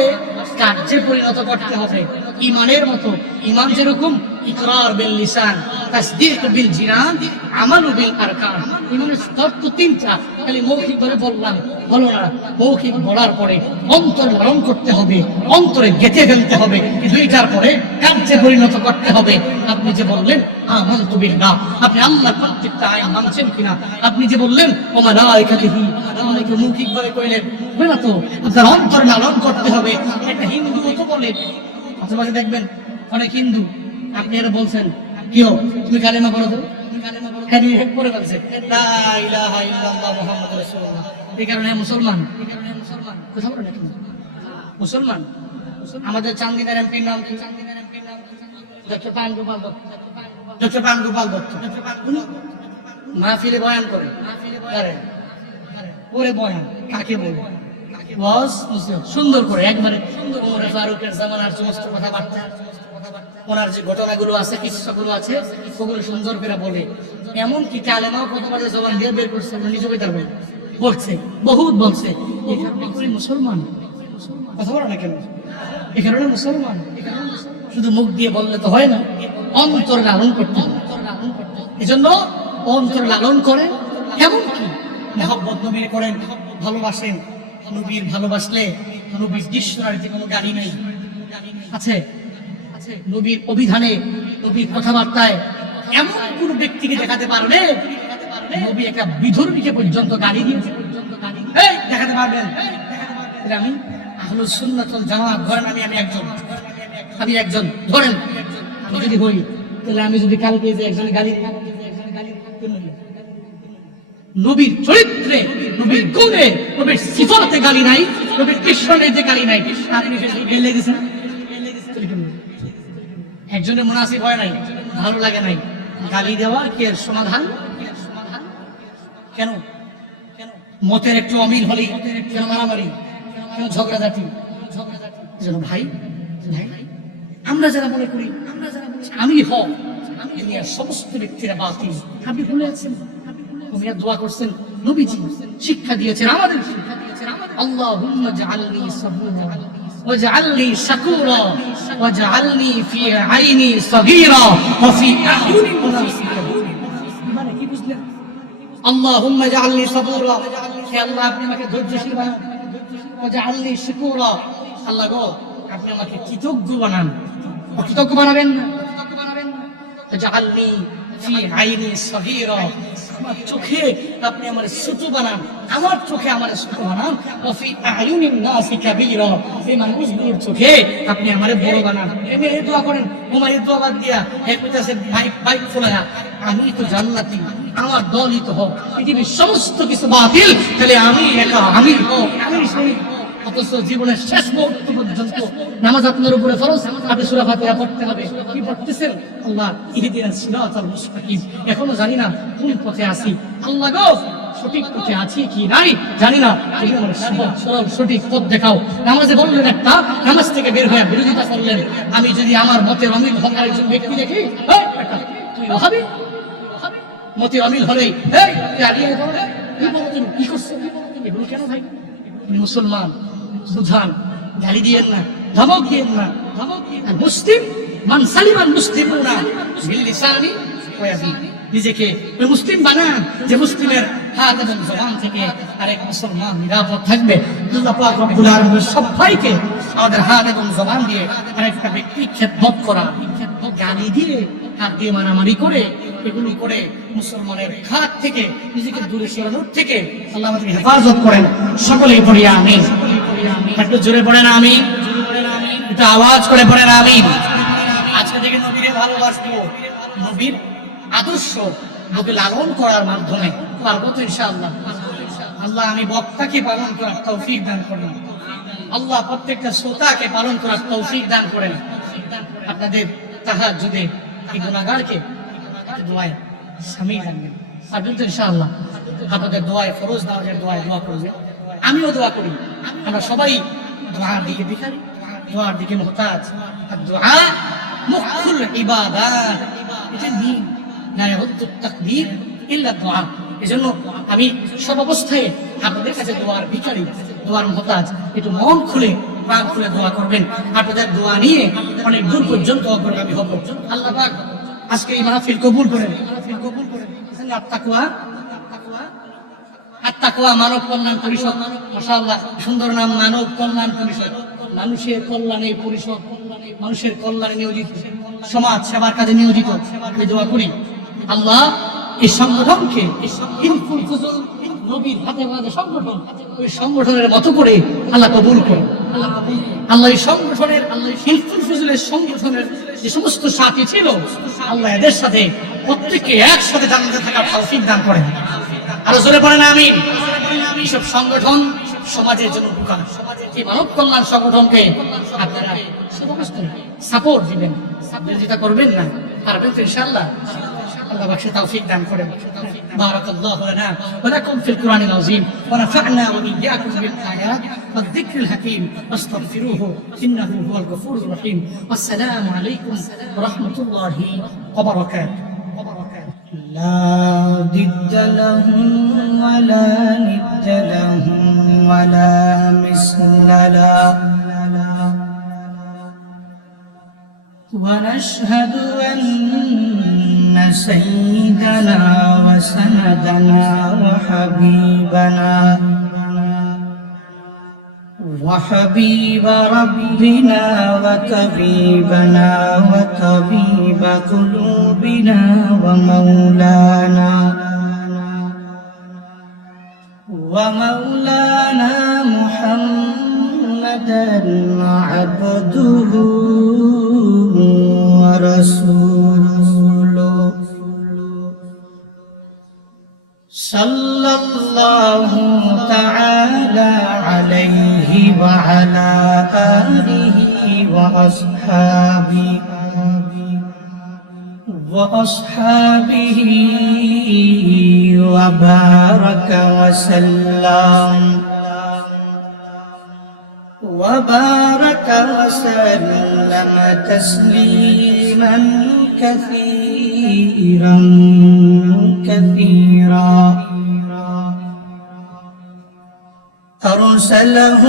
কার্যে পরিণত করতে হবে। ঈমানের মতো, ঈমান যেরকম ইকরার বিল লিসান, তাসদীক বিল জিনান, আমাল বিল আরকান। ঈমানের স্তর তো 3টা, খালি মৌখিক ভাবে বললাম হলো না। মৌখিক বলার পরে অন্তর লালন করতে হবে, অন্তরে গেঁথে ফেলতে হবে, 2টার পরে কার্যে পরিণত করতে হবে। আপনি যে বললেন আমানতু বিল্লাহ, আপনি আল্লাহর প্রত্যেকটা আইন মানছেন কিনা? আপনি যে বললেন ওয়া মালাইকাতিহি, আপনি মৌখিক ভাবে কইলেন না তো, আপনার অন্তর লালন করতে হবে। একটা হিন্দু তো বলে, মাঝে মাঝে দেখবেন অনেক হিন্দু, আপনি এরা বলছেন কিও তুমি কালেমা পড়ো তো, হ্যাঁ পড়ে ফেলছে লা ইলাহা ইল্লাল্লাহ মুহাম্মাদুর রাসূলুল্লাহ, এই কারণে মুসলমান। কথা বলেন নাকি মুসলমান? আমাদের চান্দিনার এমপির নাম কি? ডক্টর পান গোপাল দত্ত। ডক্টর পান গোপাল দত্ত মাহফিলে বয়ান করে, ওরে বয়ান কাকে বলে? ওয়াজ নসিহত সুন্দর করে একবারে ওমর ফারুকের জামানার সমস্ত কথাবার্তা, ওনার যে ঘটনাগুলো আছে, কিসসাগুলো আছে, ওগুলো সুন্দর করে বলে। এমনকি কালেমাও কতবার জবান দিয়ে বের করছে, নিজে তার বলছে, বহুত বলছে। এই কারণে করে মুসলমান কথা বলো না কেন? এই কারণে মুসলমান। শুধু মুখ দিয়ে বললে তো হয় না, অন্তর লালন করতে হবে। এজন্য অন্তর লালন করেন, এমনকি মহব্বত নবীর করেন, ভালোবাসেন। নবীর ভালোবাসলে নবীর ডিকশনারিতে কোনো গালি নেই আছে, নবীর অভিধানে, নবীর কথাবার্তায় এমন কোন ব্যক্তিকে দেখাতে পারবে নবী একটা বিধর্মীকে পর্যন্ত গালি দিয়েছে, দেখাতে পারবেন? আমি আহলুস সুন্নাত ওয়াল জামাত ধরেন, আমি একজন ধরেন, আমি যদি হই, তাহলে আমি যদি কালকে যে একজন গালি নবীর চরিত্রে, নবীর গুণে, নবীর সিফাতে গালি নাই, নবীর ডিকশনারিতে গালি নাই, আপনি গেলে গেছেন। একজনের মুনাসিব হয় নাই, ভালো লাগে নাই, গালি দেওয়া কি এর সমাধান? কেন মতের একটু অমিল হলে কেন মারামারি, কেন ঝগড়াঝাটি? ভাই আমরা যারা মনে করি আমি হক, সমস্ত ব্যক্তিরা বাতিল, আপনি ভুলে আছেন। দোয়া করছেন, নবীজি শিক্ষা দিয়েছেন আমাদের, আল্লাহুম্মা জাআলনি সাবুরা ওয়াজআলনি শাকুরা ওয়াজআলনি ফি আইনি সাগীরা ওয়া ফি আ'য়ুনি মুনাফিকা। মানে কি বুঝলেন? আল্লাহুম্মা জাআলনি সাবুরা, হে আল্লাহ আপনি আমাকে ধৈর্যশীল বানান, ওয়াজআলনি শাকুরা, আল্লাহ গো আপনি আমাকে কৃতজ্ঞ বানান। কৃতজ্ঞ বানাবেন না, ওয়াজআলনি ফি আইনি সাগীরা, আমার চোখে আপনি আমার ছোট বানান, আমার চোখে আমার ছোট বানান, ওয়া ফি আ'য়ুনিন নাসি কাবীরা, এই মানুষগুলোর চোখে আপনি আমারে বড় বানান। এই দোয়া করেন, ঘুমাই দোয়া বাদ দিয়া এক কইতাছে বাইক ফোলায়া, আমি তো জান্নাতি, আমার দলই তো হোক, পৃথিবীর সমস্ত কিছু বাতিল, তাহলে আমি একা, আমি হোক, আমি সেই। অথচ জীবনের শেষ মুহূর্ত পর্যন্ত নামাজ আপনার উপরে ফরজ, আপনি সূরা ফাতিহা পড়তে হবে। কি পড়তেছেন? আল্লাহ ইহদিনাস সিরাতাল মুস্তাকিম। এখনো জানি না কোন পথে আছি, আল্লাহ গো সঠিক পথে আছি কি নাই জানি না, তুমি আমার সরল সঠিক পথ দেখাও। নামাজে বললেন একটা, নামাজ থেকে বের হয়ে বিরোধিতা করলেন। আমি যদি আমার মতের অমিল হওয়ার একজন ব্যক্তি দেখি, তুই ওহাবি, মতের অমিল হলেই কি করছে, এগুলো কেন ভাই? মুসলমান বুঝান, গালি দিয়েন না, ধমক দিয়েন না। মুসলিম মান সালিমান মুসলিমুনা বিল লিসানি ওয়া ইয়াদি, নিজেকে ওই মুসলিম বানান যে মুসলিমের হাত এবং জবান থেকে আরেক মুসলমান নিরাপদ থাকবে। আল্লাহ পাক রব্বুল আলামিন সবাইকে আমাদের হাত এবং জবান দিয়ে আরেকটা ব্যক্তি খেদমত করা, গালি দিয়ে, হাত দিয়ে মারামারি করে, এগুলি করে মুসলমানের হাত থেকে নিজেকে দূরে সরানোর থেকে আল্লাহ আমাদেরকে হেফাজত করেন। সকলেই পড়ি আমিন। একটু জোরে পড়েন আমিন, একটু আওয়াজ করে পড়েন আমিন। আজকে থেকে নবীরে ভালোবাসবো, নবীর আদর্শ নবী লালন করার মাধ্যমে পারবো তো ইনশাআল্লাহ। আল্লাহ আমি বক্তাকে পালন করার তৌফিক দান করেন, আল্লাহ প্রত্যেকটা শ্রোতাকে পালন করার তৌফিক দান করেন। আপনাদের তাহাজ্জুদে এই গুনাহগারকে দোয়ায় শামিল করবেন, পারবেন তো ইনশাআল্লাহ। আপনাদের দোয়ায়, ফরজ নামাজের দোয়ায় দোয়া করবেন, আমিও দোয়া করি। আমরা সবাই দোয়ার দিকে ভিখারি, দোয়ার দিকে মুহতাজ। আর দোয়া মুখুল ইবাদাত, এটা দিন, লা ইয়াহুদ্দু তাকবীর ইল্লা দোয়া। এজন্য আমি সব অবস্থায় আপনাদের কাছে দোয়ার ভিখারি, দোয়ার মুহতাজ। একটু মন খুলে, প্রাণ খুলে দোয়া করবেন। আপনাদের দোয়া নিয়ে অনেক দূর পর্যন্ত অগ্রগামী হব। আল্লাহ পাক আজকে এই মাহফিল কবুল করেন। আত্তাকওয়া মানব কল্যাণ পরিষদ, মাশাআল্লাহ সুন্দর নাম, মানব কল্যাণ পরিষদ। মানুষের কল্যাণে পরিষদ, মানুষের কল্যাণে নিয়োজিত, সমাজ সেবার কাজে নিয়োজিত। আমি দোয়া করি আল্লাহ এই সংগঠনকে, হিলফুল ফুজুল নবীর হাতে হাতে সংগঠন, ওই সংগঠনের মতো করে আল্লাহ কবুল করেন। আল্লাহ এই সংগঠনের, হিলফুল ফুজুলের সংগঠনের যে সমস্ত সাথী ছিল, আল্লাহ এদের সাথে প্রত্যেককে একসাথে জান্নাতে থাকার তৌফিক দান করেন। আরো জোরে পড়েন আমিন। এইসব সংগঠন সমাজের জন্য উপকার, এই মানব কল্যাণ সংগঠনকে আপনারা সাপোর্ট দিবেন, বিরোধিতা করবেন না, পারবেন তো ইনশাআল্লাহ। আল্লাহ বাক্সে তৌফিক দান করেন। বারাকাল্লাহু লানা ওয়া লাকুম ফিল কুরআনিল আযীম ওয়া নাফা'না ওয়া ইয়্যাকুম বিল আয়াত والذكر الحكيم فاستغفروه إنه هو الغفور الرحيم. والسلام عليكم ورحمة الله وبركاته. لا ضد لهم ولا ند لهم ولا مثل له. ونشهد أن سيدنا وسندنا وحبيب ربنا وطبيبنا وطبيب قلوبنا ومولانا محمدا عبده ورسوله صلى الله تعالى عليه وعلى آله وأصحابه وبارك وسلم تسليما كثيرا أرسله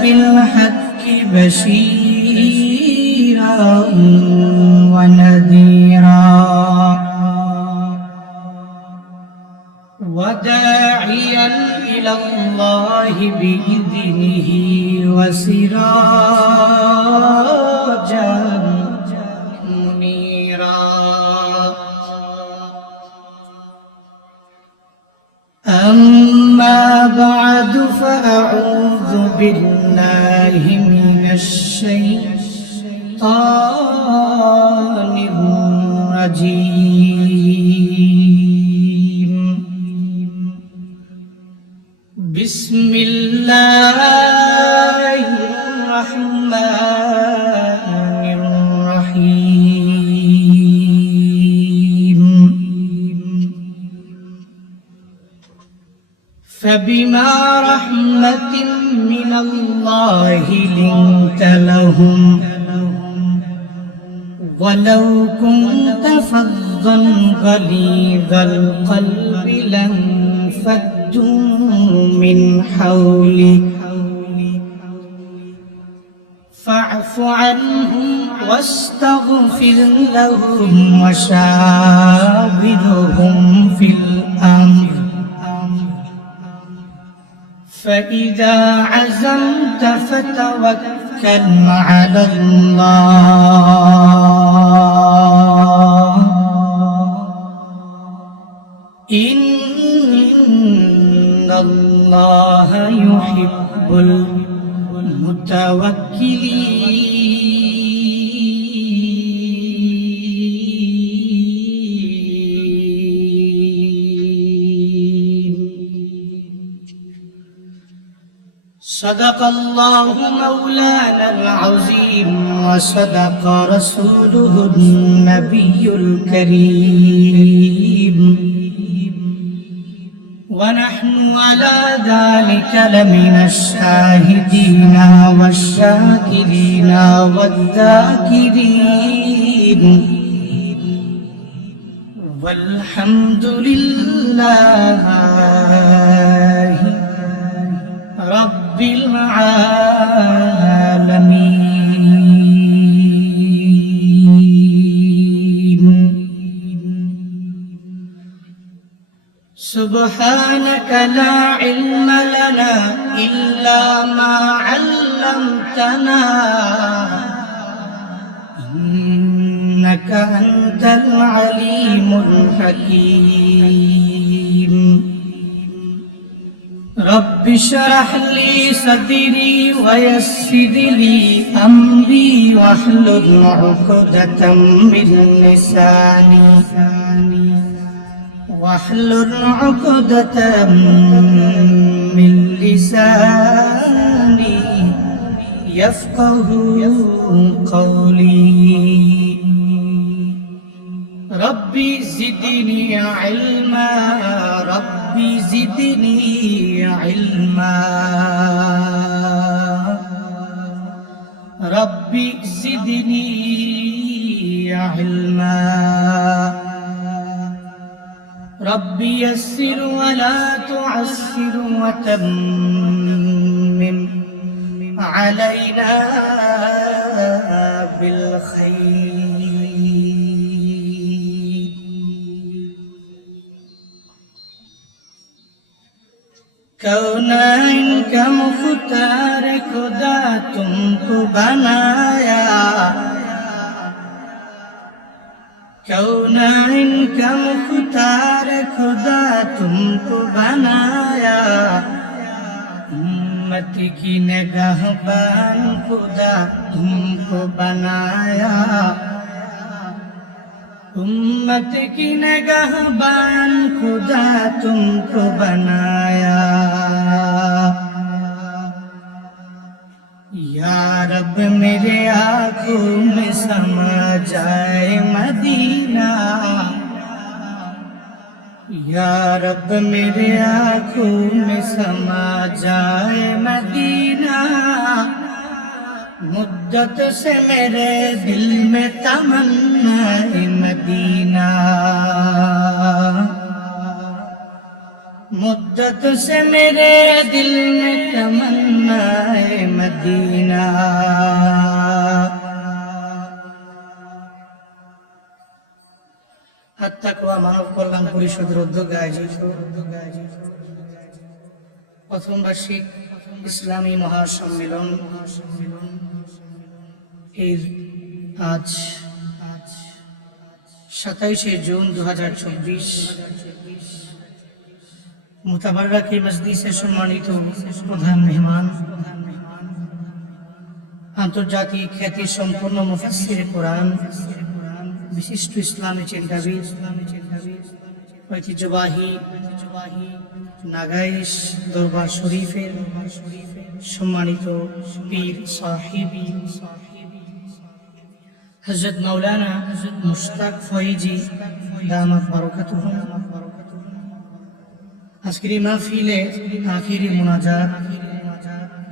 بالحق بشيرا ونذيرا وداعيا إلى الله بإذنه وسراجا منيرا. أما بعد فأعوذ بالله من الشيطان الرجيم. بسم الله الرحمن الرحيم. فبما رحمة من الله لنت لهم ولو كنت فظا غليظ القلب لانفضوا من حولك فاعف عنهم واستغفر لهم وشاورهم في الأمر فإذا عزمت فتوكل على الله إن الله يحب المتوكلين. صدق الله مولانا العظيم وصدق رسوله النبي الكريم ونحن على ذلك لمن الشاهدين والشاكرين والذاكرين والحمد لله رب العالمين. سبحانك لا علم لنا إلا ما علمتنا إنك أنت العليم الحكيم. رب اشرح لي صدري ويسر لي أمري واحلل عقدة من لساني يفقه قولي. ربي زدني علما ربي زدني علما. রব্বি জিদনি ইলমা রব্বি ইয়াসসির ওয়া লা তু'আসসির ওয়া তাম্মিম আলাইনা বিল খাইর। कौनाइन का मुख्तार खुदा तुमको बनाया, कौनाइन का मुख्तार खुदा तुमको बनाया, उम्मत की निगाहबान खुदा तुमको बनाया, उम्मत की निगाहबान खुदा तुमको बनाया। या रब मेरे आँखों में समा जाए मदीना, या रब मेरे आँखों में समा जाए मदीना, मुद्दत से मेरे दिल में तमन्ना मदीना, मुद्दत से मेरे दिल में तमन्ना मदीना। আত্তাকওয়া মানব কল্যাণ পরিষদের উদ্যোগে আয়োজিত প্রথম বার্ষিক ইসলামী মহাসম্মেলন এর আজ 27শে জুন 2024 মুতাবাররাকে মজলিসে সম্মানিত প্রধান মেহমান, আন্তর্জাতিক খ্যাতি সম্পন্ন মুফাসসির কোরআন, বিশিষ্ট ইসলামী চিন্তাবিদ, ঐতিহ্যবাহী নাগাইশ দরবার শরীফের সম্মানিত পীর সাহিব হযরত মাওলানা মুশতাক ফয়জি দামাত বারাকাতুহুম, আজকের এই মাহফিলে আখিরি মুনাজাত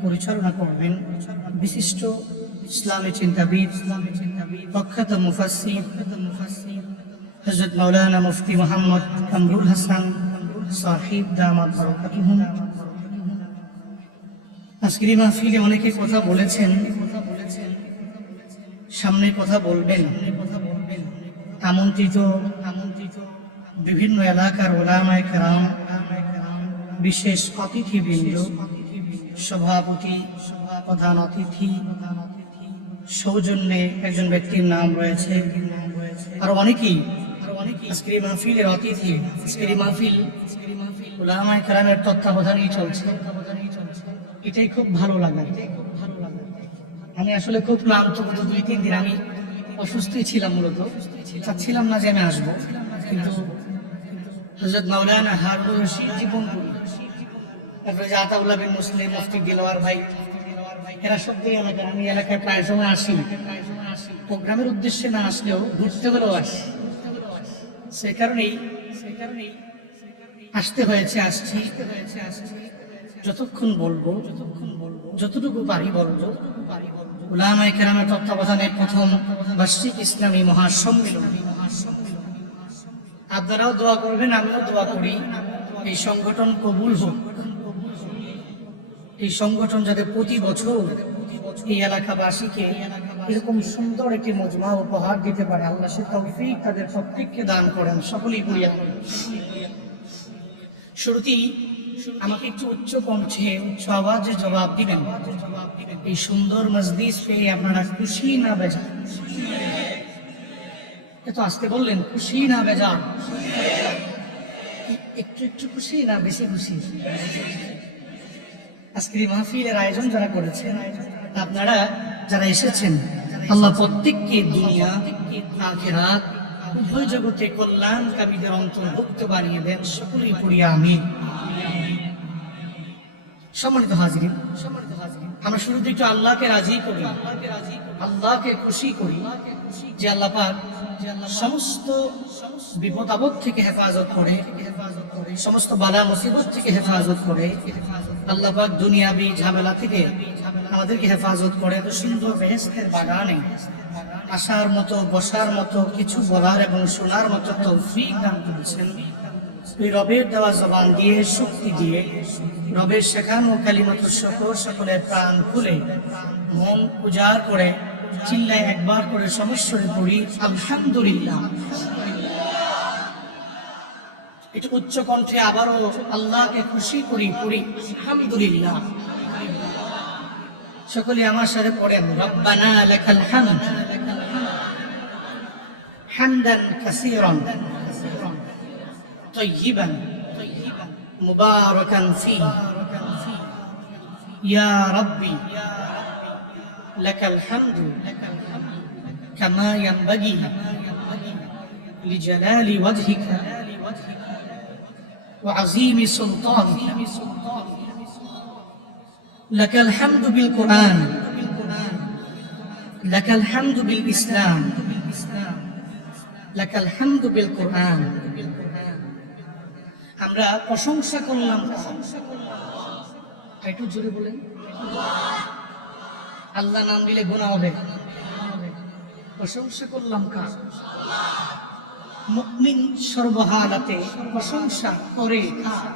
পরিচালনা করবেন বিশিষ্ট ইসলামী চিন্তাবিদ, প্রখ্যাত মুফাসসির হযরত মাওলানা মুফতি মুহাম্মদ কামরুল হাসান সাহিব দামাত বারাকাতুহুম। আজকের এই মাহফিলে অনেকে কথা বলেছেন, সামনে কথা বলবেন আমন্ত্রিত বিভিন্ন এলাকার ওলামায়ে কেরাম, বিশেষ অতিথিবৃন্দ, সভাপতি, প্রধান অতিথি, সৌজন্যে একজন ব্যক্তির নাম রয়েছে, আরো অনেকেই আজকের এই মাহফিলের অতিথি। আজকের এই মাহফিল উলামায়ে কেরামের তত্ত্বাবধানেই চলছে, এটাই খুব ভালো লাগে। আমি আসলে খুব ক্লান্ত, গত 2-3 দিন আমি অসুস্থই ছিলাম, মূলত চাচ্ছিলাম না যে আমি আসবো, কিন্তু হযরত মাওলানা হারুন রশিদ জীবনপুরী, তারপরে যে আতাউল্লাহ বিন মুসলিম, মুফতি দিলওয়ার ভাই, এরা সত্যি এলাকার, আমি এলাকায় প্রায় সময় আসি, প্রোগ্রামের উদ্দেশ্যে না আসলেও ঘুরতে হলেও আসি, সে কারণেই আসতে হয়েছে, আসছি। যতক্ষণ বলবো, যতটুকু পারি বলবো। উলামায়ে কেরামের তত্ত্বাবধানে প্রথম বার্ষিক ইসলামী মহাসম্মেলন, আপনারাও দোয়া করবেন, আমিও দোয়া করি এই সংগঠন কবুল হোক। এই সংগঠন যাতে প্রতি বছর এই এলাকাবাসীকে এরকম সুন্দর একটি মজমা উপহার দিতে পারে, আল্লাহ সে তৌফিক তাদের প্রত্যেককে দান করেন, সকলেই পড়িয়া। শুরুতেই আমাকে একটু উচ্চ কণ্ঠে, উচ্চ আওয়াজে জবাব দিবেন, এই সুন্দর মজলিস পেয়ে আপনারা খুশি না বেজার? এত আজকে বললেন, খুশি না বেজার? একটু একটু খুশি না বেশি খুশি? আজকের এই মাহফিলের আয়োজন যারা করেছেন, আপনারা যারা এসেছেন, আল্লাহ প্রত্যেককে দুনিয়া আখিরাত উভয় জগতে কল্যাণকামীদের অন্তর্ভুক্ত বানিয়ে দেন, সকলেই পড়িয়া আমিন। সম্মানিত হাজিরিন, আমরা শুরুতে একটু আল্লাহকে রাজি করি। আল্লাহকে খুশি করি যে আল্লাহ পাক সমস্ত বিপদ আপদ থেকে হেফাজত করে, সমস্ত বালা মুসিবত থেকে হেফাজত করে, আল্লাহ পাক দুনিয়াবি ঝামেলা থেকে আমাদেরকে হেফাজত করে। এত সুন্দর বেহেশতের বাগানে আসার মতো, বসার মতো, কিছু বলার এবং শোনার মতো তৌফিক দান করেছেন। ওই রবের দেওয়া জবান দিয়ে, শক্তি দিয়ে, রবের শেখানো কালিমাতুশ শুকর সকলের প্রাণ খুলে মন উজাড় করে চিল্লায় একবার করে সমস্বরে পড়ি আলহামদুলিল্লাহ। একটু উচ্চ কণ্ঠে আবারও আল্লাহকে খুশি করি পড়ি আলহামদুলিল্লাহ। সকলে আমার সাথে পড়েন রব্বানা লাকাল হামদ হামদান কাসীরান তাইয়িবান মুবারাকান ফীহি ইয়া রাব্বি লাকাল হামদু কামা ইয়ানবাগি লিজালালি ওয়াজহিকা ওয়া আযীমি সুলতানিকা। لك الحمد بالقرآن لك الحمد بالإسلام لك الحمد بالقرآن। আমরা প্রশংসা করলাম, একটু জোরে বলেন। আল্লাহ নাম দিলে গুনাহ হবে। প্রশংসা করলাম কার? মুমিন সর্বহালাতে প্রশংসা করে কার?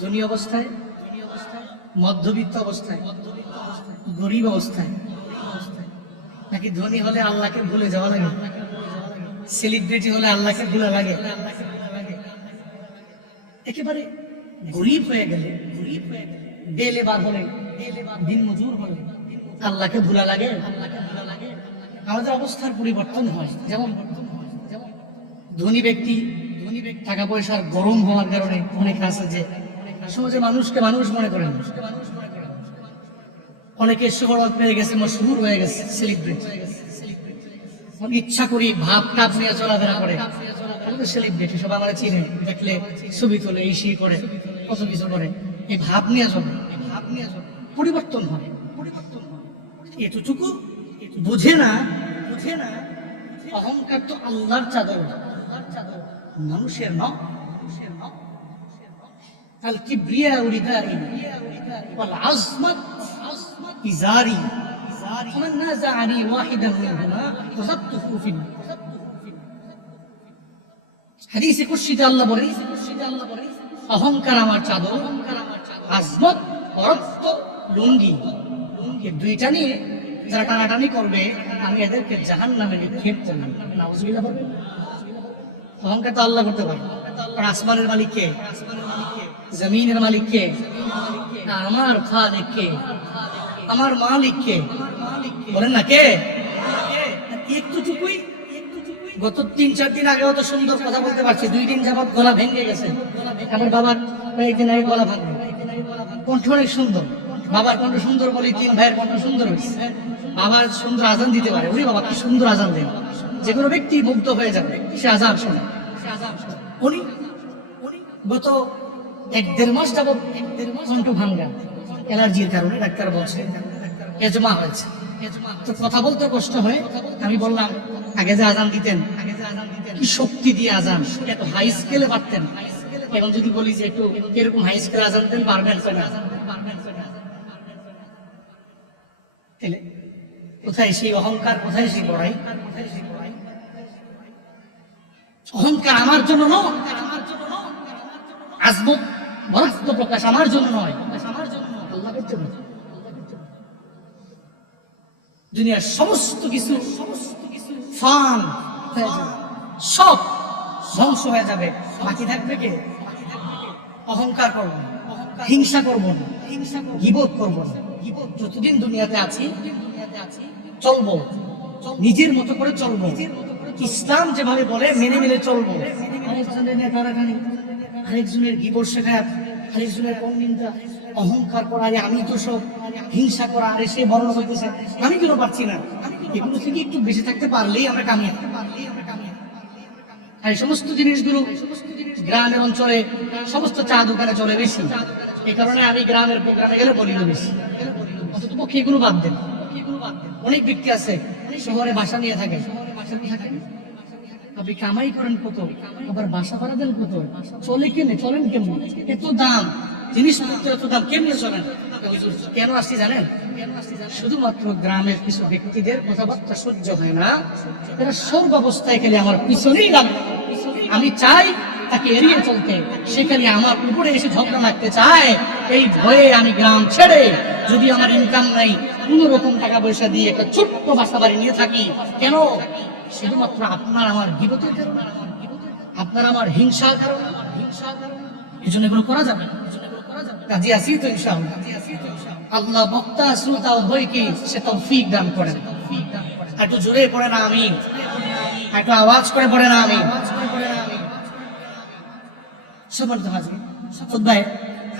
ধনী অবস্থায়, মধ্যবিত্ত অবস্থায়, গরিব অবস্থায়, নাকি ধনী হলে আল্লাহকে ভুলে যাওয়া লাগে, সেলিব্রিটি হলে আল্লাহকে ভুলা লাগে, একেবারে গরিব হয়ে গেলে, বেলেবার হলে, দিন মজুর হলে আল্লাহকে ভুলা লাগে। আমাদের অবস্থার পরিবর্তন হয়। যেমন ধনী ব্যক্তি টাকা পয়সার গরম হওয়ার কারণে অনেক আছে যে সমাজে মানুষকে মানুষ মনে করেন, অনেকে শোহরত পেয়ে গেছে, মশহুর হয়ে গেছে, সেলিব্রিটি। ইচ্ছা করি ভাব কাপ নিয়ে চলাফেরা করে, সেলিব্রিটি সব আমার চিনে, দেখলে ছবি তোলে, এই সেই করে, কত কিছু করে, এই ভাব নিয়ে চলে, পরিবর্তন হয়। এতটুকু বুঝে না, অহংকার তো আল্লাহর চাদর, মানুষের নয়। আল কিবরিয়া উরিদারি ওয়াল আযমাত ইজারি ফামান নাযাআনি ওয়াহিদান মিনহুমা তাযাবতুহু ফিন। হাদিসে কুদসিতে আল্লাহ বলেন, অহংকার আমার চাদর, আযমত অরত্ব লুঙ্গি, এই দুইটা নিয়ে যারা টানাটানি করবে আমি এদেরকে জাহান্নামে নিক্ষেপ করব। নাউযুবিল্লাহ বলবেন। অহংকার তো আল্লাহ করতে পারে, আর আসমানের মালিক কে? জমিনের মালিক কে? আমার খালিক কে? আমার মালিক কে? বলেন না কে? একটুটুকুই গত 3-4 দিন আগে অত সুন্দর কথা বলতে পারছি, 2 দিন যাবত গলা ভেঙে গেছে। আমার বাবার কয়েকদিন আগে গলা ভাঙবে, কণ্ঠ অনেক সুন্দর, বাবার কণ্ঠ সুন্দর বলি 3 ভাইয়ের কণ্ঠ সুন্দর হয়েছে। বাবার সুন্দর আজান দিতে পারে, ওরে বাবা কি সুন্দর আজান দেন, যে কোনো ব্যক্তি মুগ্ধ হয়ে যাবে সে আজান শোনে। উনি গত 1-1.5 মাস যাবত কণ্ঠ ভাঙ্গা, অ্যালার্জির কারণে ডাক্তার বলছে এজমা হয়েছে, তো কথা বলতে কষ্ট হয়। আমি বললাম আগে যে আজান দিতেন, কি শক্তি দিয়ে আজান, এত হাই স্কেলে পারতেন, এখন যদি বলি যে একটু এরকম হাই স্কেলে আজান দেন পারবেন না। কোথায় সেই অহংকার, কোথায় সেই বড়াই? অহংকার আমার জন্য নয়, আজমত বরত্ব প্রকাশ আমার জন্য নয়, আল্লাহর জন্য। দুনিয়ার সমস্ত কিছু ফান সব ধ্বংস হয়ে যাবে, বাকি থাকবে কে? অহংকার করব না, হিংসা করব না, গীবত করব না। যতদিন দুনিয়াতে আছি চলবো, নিজের মতো করে চলবো, ইসলাম যেভাবে বলে মেনে মেনে চলবো। আরেকজনের নেতারাগানি, আরেকজনের গীবত শেখায়, আরেকজনের নিন্দা, অহংকার করা, আমি তো সব, হিংসা করা, আরে সে বড় হইতেছে আমি কেন পারছি না, এগুলো থেকে একটু বেঁচে থাকতে পারলেই আমরা কামিয়ে। আর এই সমস্ত জিনিসগুলো গ্রামের অঞ্চলে সমস্ত চা দোকানে চলে বেশি, এই কারণে আমি গ্রামের প্রোগ্রামে গেলে বলি না বেশি, অন্তত পক্ষে এগুলো বাদ দেন। অনেক ব্যক্তি আছে শহরে বাসা নিয়ে থাকে, আপনি কামাই করেন কত, আবার বাসা ভাড়া দেন কত, চলেন কেমন, এত দাম জিনিসপত্র, এত দাম, কেমনে চলেন? কেন আসছি জানেন? শুধুমাত্র গ্রামের কিছু ব্যক্তিদের কথাবার্তা সহ্য হয় না, এরা সর্বাবস্থায় খালি আমার পিছনেই লাগে। আমি চাই তাকে এড়িয়ে চলতে, সেখানে আমার উপরে এসে ঝগড়া লাগতে চায়। এই ভয়ে আমি গ্রাম ছেড়ে, যদি আমার ইনকাম নাই, কোন রকম টাকা পয়সা দিয়ে একটা ছোট্ট বাসা বাড়ি নিয়ে থাকি। কেন? শুধুমাত্র আপনার আমার বিপদের কারণে, আপনার আমার হিংসার কারণে। এই জন্য এগুলো করা যাবে, কাজে আসি তো ইনশাআল্লাহ। আল্লাহ বক্তা শ্রোতা উভয়কে সে তৌফিক দান করেন। একটু জোরে পড়ে না আমিন, একটু আওয়াজ করে পড়ে না আমিন। সম্মানিত হাজির, খুতবায়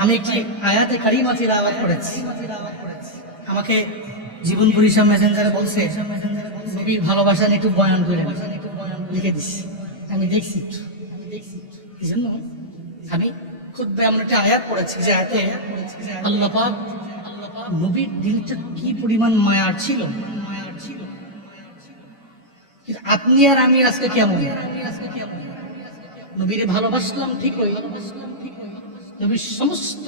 আমি একটি আয়াতে কারিমা তিলাওয়াত করেছি। আমাকে জীবন পরিষদ মেসেঞ্জারে বলছে নবীর ভালোবাসা নিয়ে একটু বয়ান করে লিখে দিচ্ছি। আমি দেখছি এই জন্য আমি খুতবায় এমন একটা আয়াত পড়েছি যে আয়াতে আল্লাহ পাক নবীর দিলটা কি পরিমাণ মায়ার ছিল। আপনি আর আমি আজকে কেমন? নবীরে ভালোবাসলাম ঠিকই, নবীর সমস্ত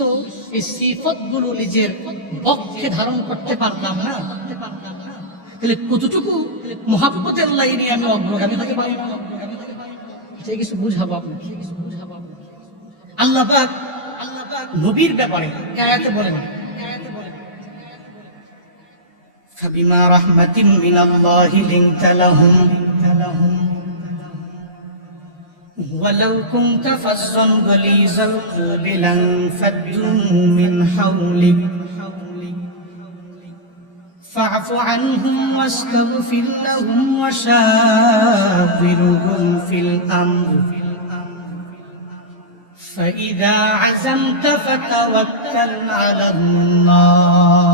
এই সিফতগুলো নিজের পক্ষে ধারণ করতে পারলাম না, তাহলে কতটুকু মুহাব্বতের লাইনে আমি অগ্রগামী হতে পারি না? এটাই কিছু বুঝাবো আপনাকে। আল্লাহ পাক নবীর ব্যাপারে আয়াতে বলেন, ফাবিমা রাহমাতিন মিনাল্লাহি লিনতা লাহুম ولو كنت فظا غليظ القلب لانفضوا من حولك فاعف عنهم واستغفر لهم وشاورهم في الأمر فإذا عزمت فتوكل على الله